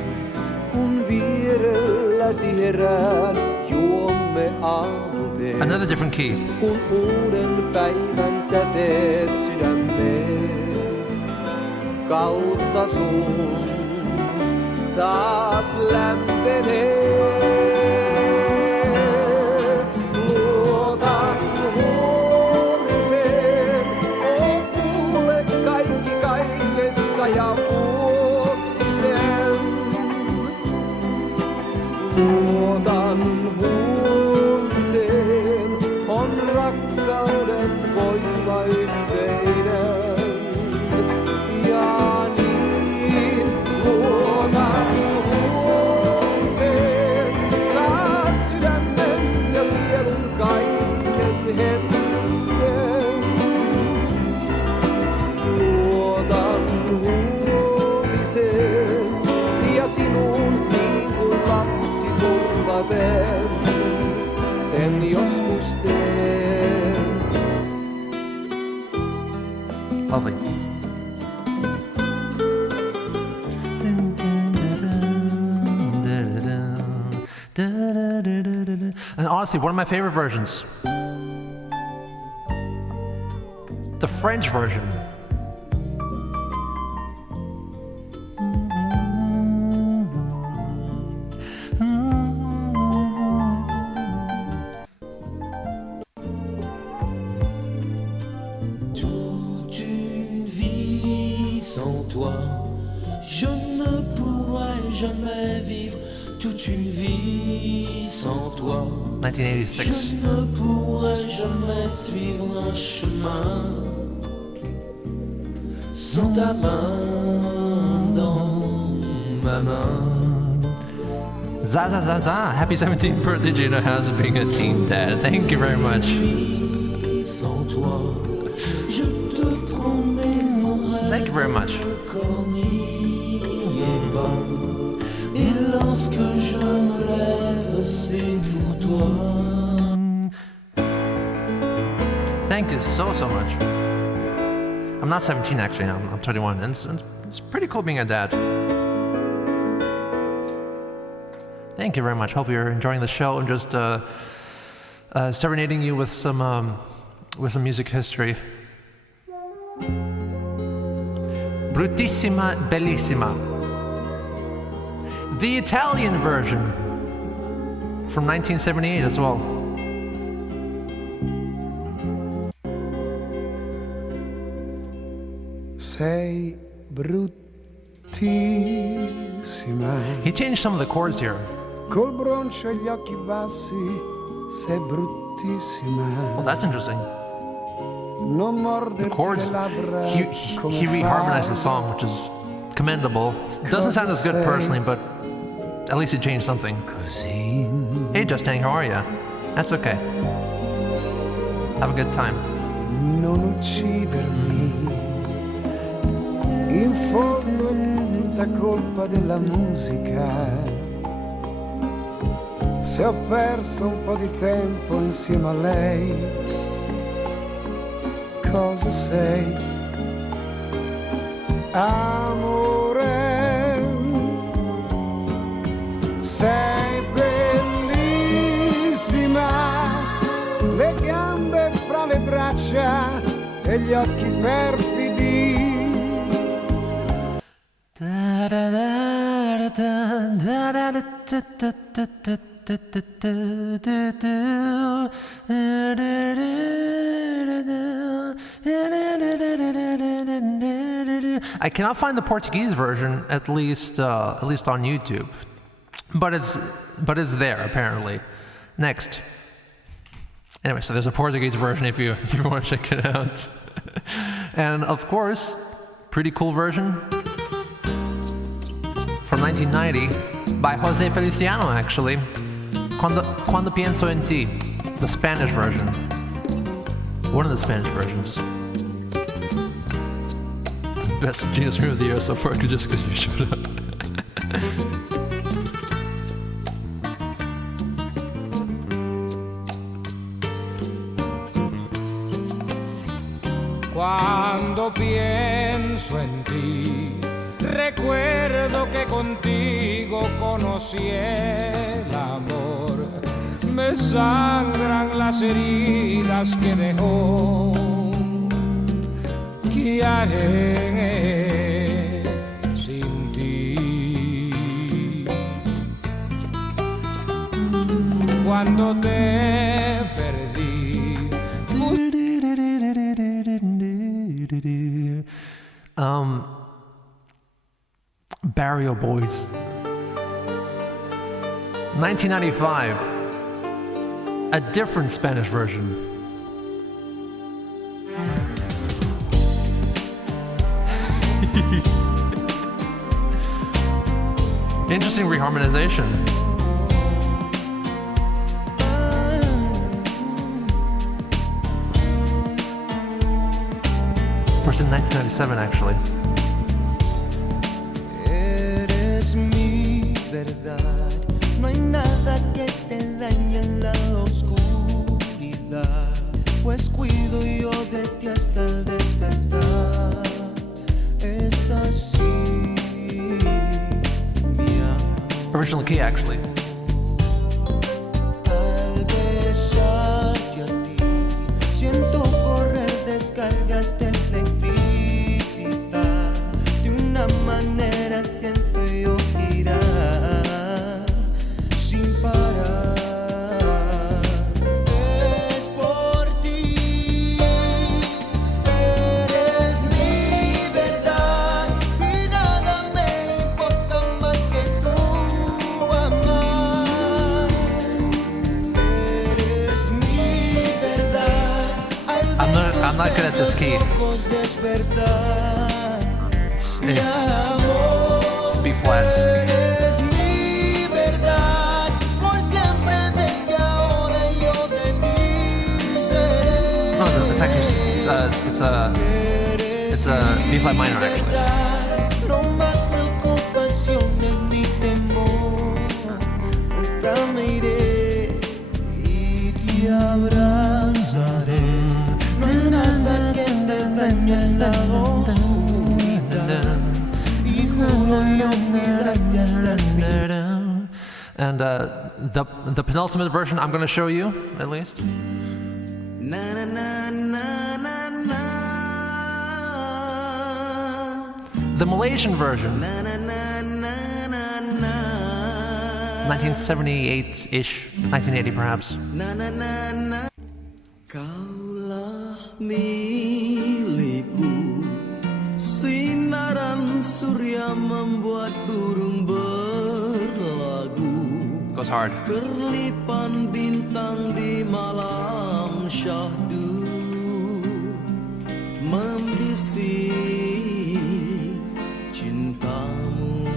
kun vierelläsi herään, juomme aamuteen. Another different key. Kun uuden päivän säteet sydämeen kautta sun taas lämpenee. Luotan huomiseen, on kuule kaikki kaikessa ja vuoksi sen. Luotan huomiseen, on rakkauden voima yhteinen. Luotan huomiseen ja sinuun niin kuin lapsi turvaten sen joskus teen. Lovely. And honestly, one of my favorite versions, the French version. ne pourrais jamais vivre toute une vie sans toi. 1986. Je ne pourrais jamais suivre un chemin sans ta main dans ma main. Za za za za! Happy 17th birthday, Geno. How's it being a teen dad? Thank you very much. Sans toi, je te promets mon rêve. Thank you very much. Et lorsque je me lève, c'est pour toi. Thank you so much. I'm not 17 actually, I'm 21, and it's pretty cool being a dad. Thank you very much. Hope you're enjoying the show and just serenading you with some music history. Bruttissima Bellissima. The Italian version from 1978 as well. Sei bruttissima. He changed some of the chords here. Col broncio e gli occhi bassi, sei bruttissima. Well, that's interesting. Non morderti The chords, le labbra come he reharmonized the fai. song, which is commendable. Doesn't sound as good personally, but at least he changed something. Così Hey Justang, how are ya? That's okay. Have a good time. non uccidermi. In fondo è tutta colpa della musica. Se ho perso un po' di tempo insieme a lei, cosa sei? Amore, sei bellissima, le gambe fra le braccia e gli occhi perfidi. I cannot find the Portuguese version, at least on YouTube, but it's there apparently. Next. Anyway, so there's a Portuguese version if you want to check it out, and of course, pretty cool version from 1990 by Jose Feliciano actually. Cuando pienso en ti, the Spanish version, one of the Spanish versions. Best Geno stream of the year so far, just because you showed up. Cuando pienso en ti, recuerdo que contigo conocí el amor. Me sangran las heridas que dejó. ¿Qué haré sin ti? Cuando te perdí. Barrio Boys. 1995. A different Spanish version. Interesting reharmonization. First in 1997, actually. Eres mi verdad, no hay nada que te dañe en la oscuridad, pues cuido yo de ti hasta el despertar. Es así, mi amor. Original key, actually. Al besarte a ti, siento correr descargas de electricidad. De una manera siento yo girar sin parar. Es por ti, eres mi verdad y nada me not good at this key. It's B flat. No, it's actually it's a B flat minor actually. No más preocupaciones ni temor, nunca me iré y te abrazaré. No hay nada que me dañe en la oscuridad y juro yo mirarte hasta el fin. And the penultimate version I'm going to show you, at least. Na na na na na na. The Malaysian version, Na na na na na na. 1978-ish, 1980 perhaps. Na na na na. Kaulah milikku, sinaran surya membuat burung berlagu. Goes hard. Kerlipan bintang di malam syahdu, membisik cintamu.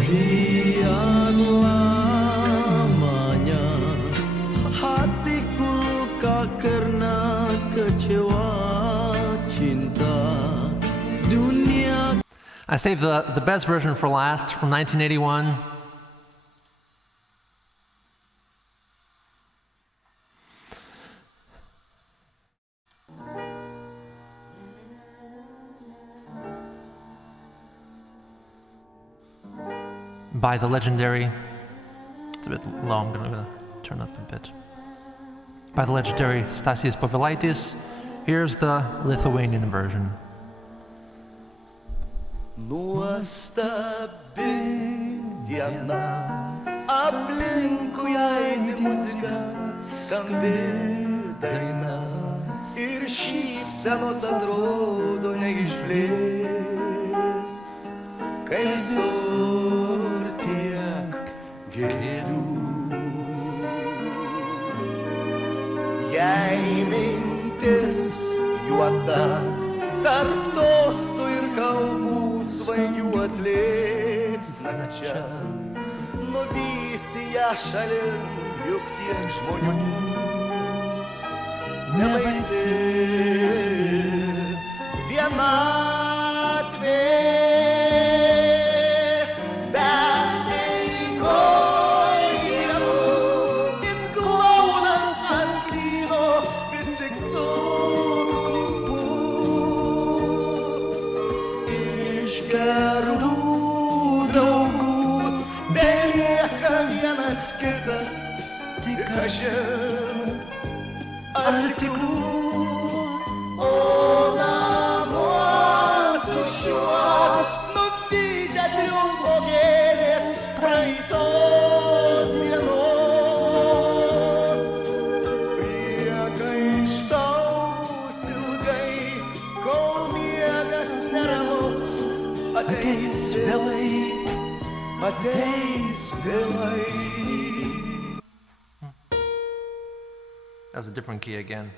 Kian lamanya hatiku luka karena kecewa cinta dunia. I saved the best version for last, from 1981. By the legendary, it's a bit low, I'm gonna turn up a bit. By the legendary Stasys Povilaitis, here's the Lithuanian version. Nuostabi diena, aplinkui aidi muzika, skambi daina ir šypsenos atrodo neišblės, kai visur tiek gėlių. Jei mintis juoda, tarp tostų ir kalbų svaigių atlėks nakčia, nuvysi ją šalin, juk tiek žmonių nebaisi vienatvė. Bet neįgoj dienų, it klaunas ant lyno, vis tik suklumpu. Iš gerų draugų belieka vienas kitas, tik kažin ar tikrų. O namuos už šiuos nuvydę triumfo gėlės praeitos dienos, priekaištaus ilgai, kol miegas neramus, ateis vėlai, ateis vėlai. That was a different key again.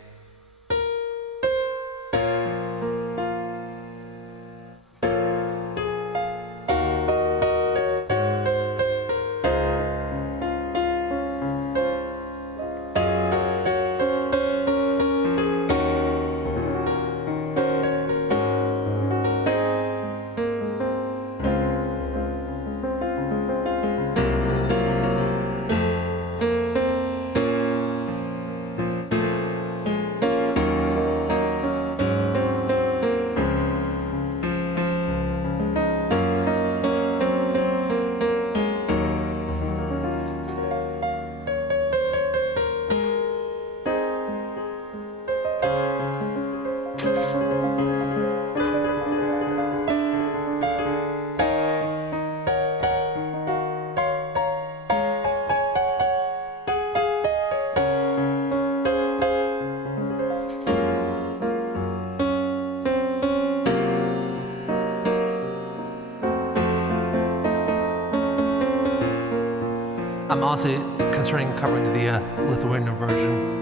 I'm honestly considering covering the Lithuanian version.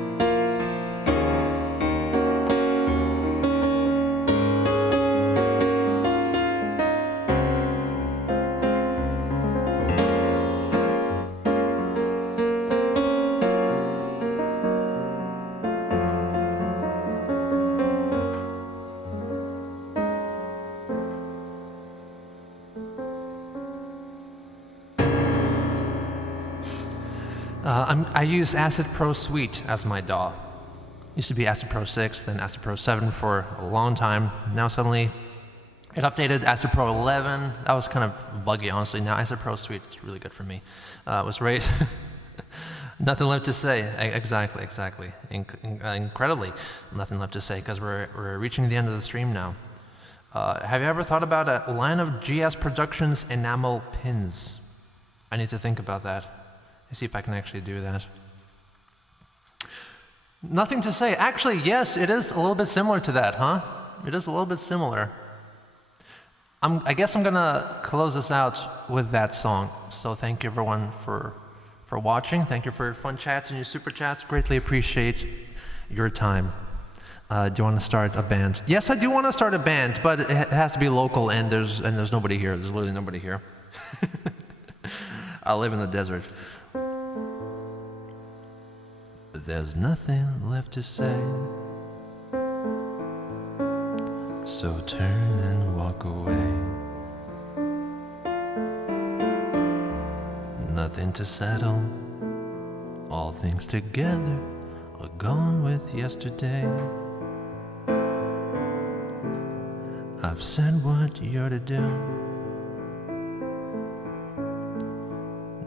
I use Acid Pro Suite as my DAW. Used to be Acid Pro 6, then Acid Pro 7 for a long time. Now suddenly it updated Acid Pro 11. That was kind of buggy, honestly. Now Acid Pro Suite is really good for me. It was great. Nothing left to say. Exactly. Incredibly, nothing left to say because we're reaching the end of the stream now. Have you ever thought about a line of GS Productions enamel pins? I need to think about that. See if I can actually do that. Nothing to say. Actually, yes, it is a little bit similar to that, huh? It is a little bit similar. I guess I'm gonna close this out with that song. So thank you everyone for watching. Thank you for your fun chats and your super chats. Greatly appreciate your time. Do you want to start a band? Yes, I do want to start a band, but it has to be local, and there's nobody here. There's literally nobody here. I live in the desert. There's nothing left to say, so turn and walk away. Nothing to settle, all things together are gone with yesterday. I've said what you're to do,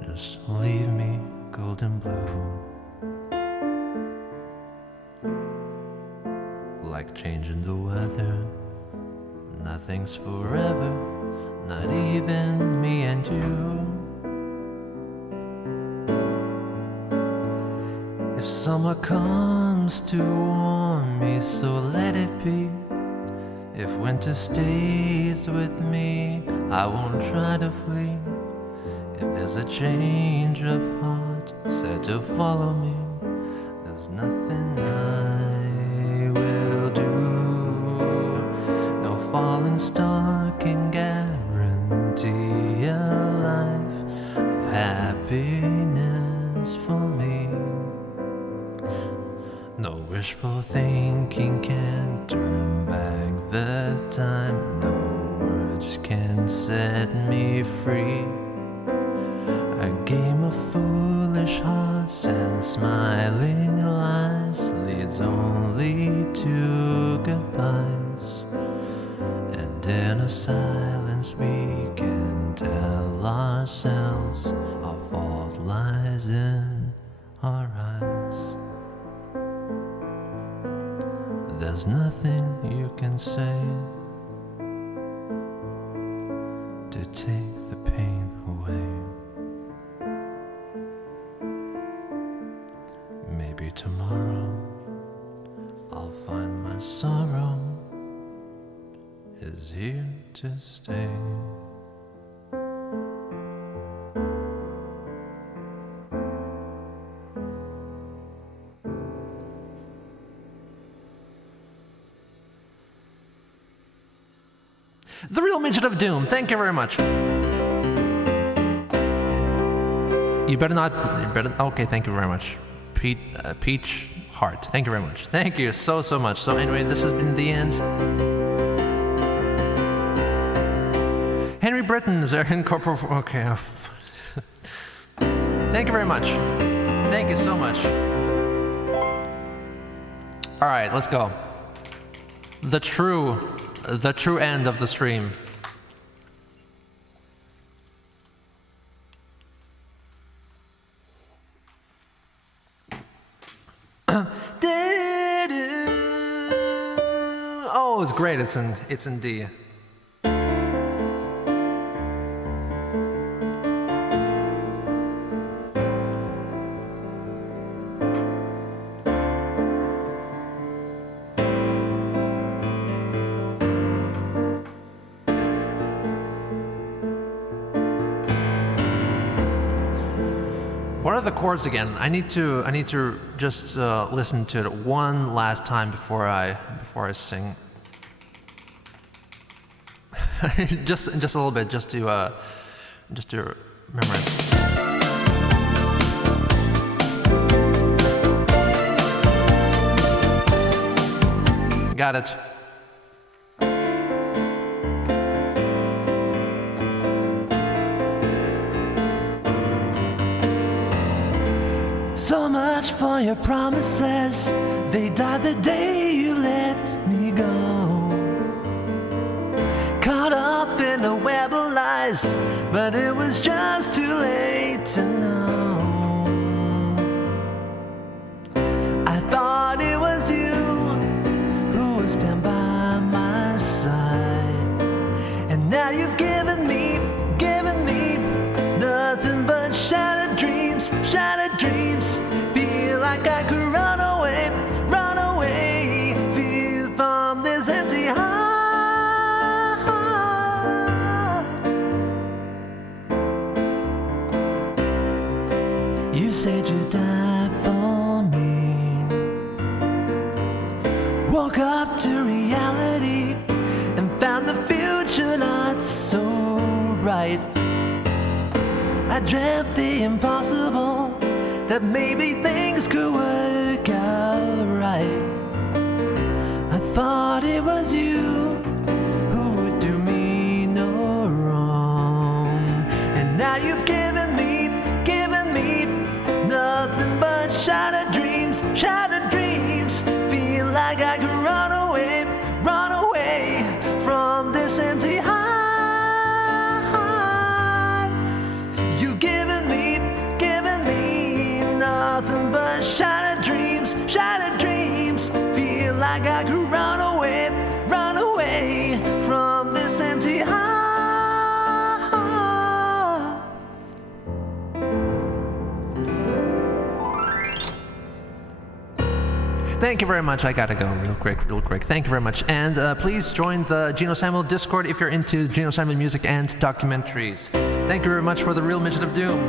just leave me golden blue. Like changing the weather, nothing's forever, not even me and you. If summer comes to warm me, so let it be. If winter stays with me, I won't try to flee. If there's a change of heart said to follow me, there's nothing I will do. No falling star can guarantee a life of happiness for me. No wishful thinking can turn back the time. No words can set me free. A game of foolish hearts and smiling lies leads only to goodbyes. And in a silence we can tell ourselves our fault lies in our eyes. There's nothing you can say to take the pain away. Maybe tomorrow I'll find my sorrow is here to stay. The Real Midget of Doom, thank you very much. You better not, okay, thank you very much. Peach Heart, thank you very much. Thank you so much. So anyway, this has been the end. Henry Britton's incorporated, okay. Thank you very much. Thank you so much. All right, let's go. The true end of the stream. Oh, it's great. It's in D. are the chords again? I need to just listen to it one last time before I sing. just a little bit, just to memorize. Got it. So much for your promises, they died the day you let me go. Caught up in a web of lies, but it was just too late to know. I thought it was you who would stand by my side, and now you've given me nothing but shattered dreams. Feel like I could run away, feel from this empty heart. You said you'd die for me. Woke up to reality and found the future not so bright. I dreamt the impossible, that maybe things could work out right. I thought it was you who would do me no wrong, and now you've given me nothing but shattered dreams. Feel like I could run away from this empty heart. You've given me nothing but shattered dreams. Feel like I could run away from this empty heart. Thank you very much. I gotta go real quick. Thank you very much. And please join the Geno Samuel Discord if you're into Geno Samuel music and documentaries. Thank you very much for the Real Midget of Doom.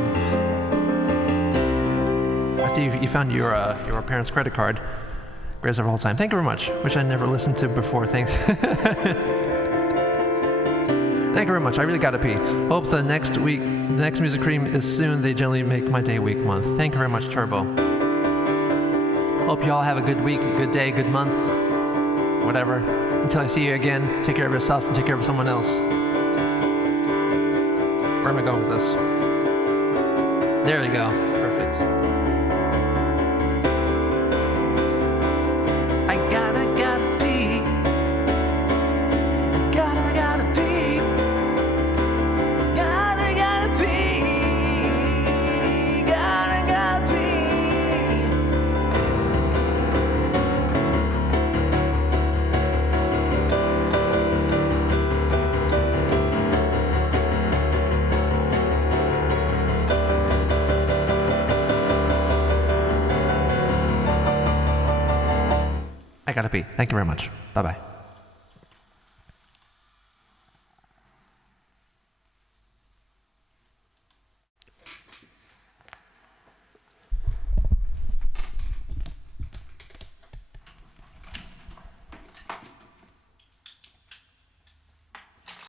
I see you found your parents' credit card. Greatest of all time. Thank you very much. Which I never listened to before. Thanks. Thank you very much. I really gotta pee. Hope the next music cream is soon. They generally make my day, week, month. Thank you very much, Turbo. Hope you all have a good week, good day, good month, whatever. Until I see you again, take care of yourself and take care of someone else. Where am I going with this? There we go. Perfect. I gotta pee. Gotta pee. Gotta pee. Gotta pee. I gotta pee. Thank you very much. Bye-bye.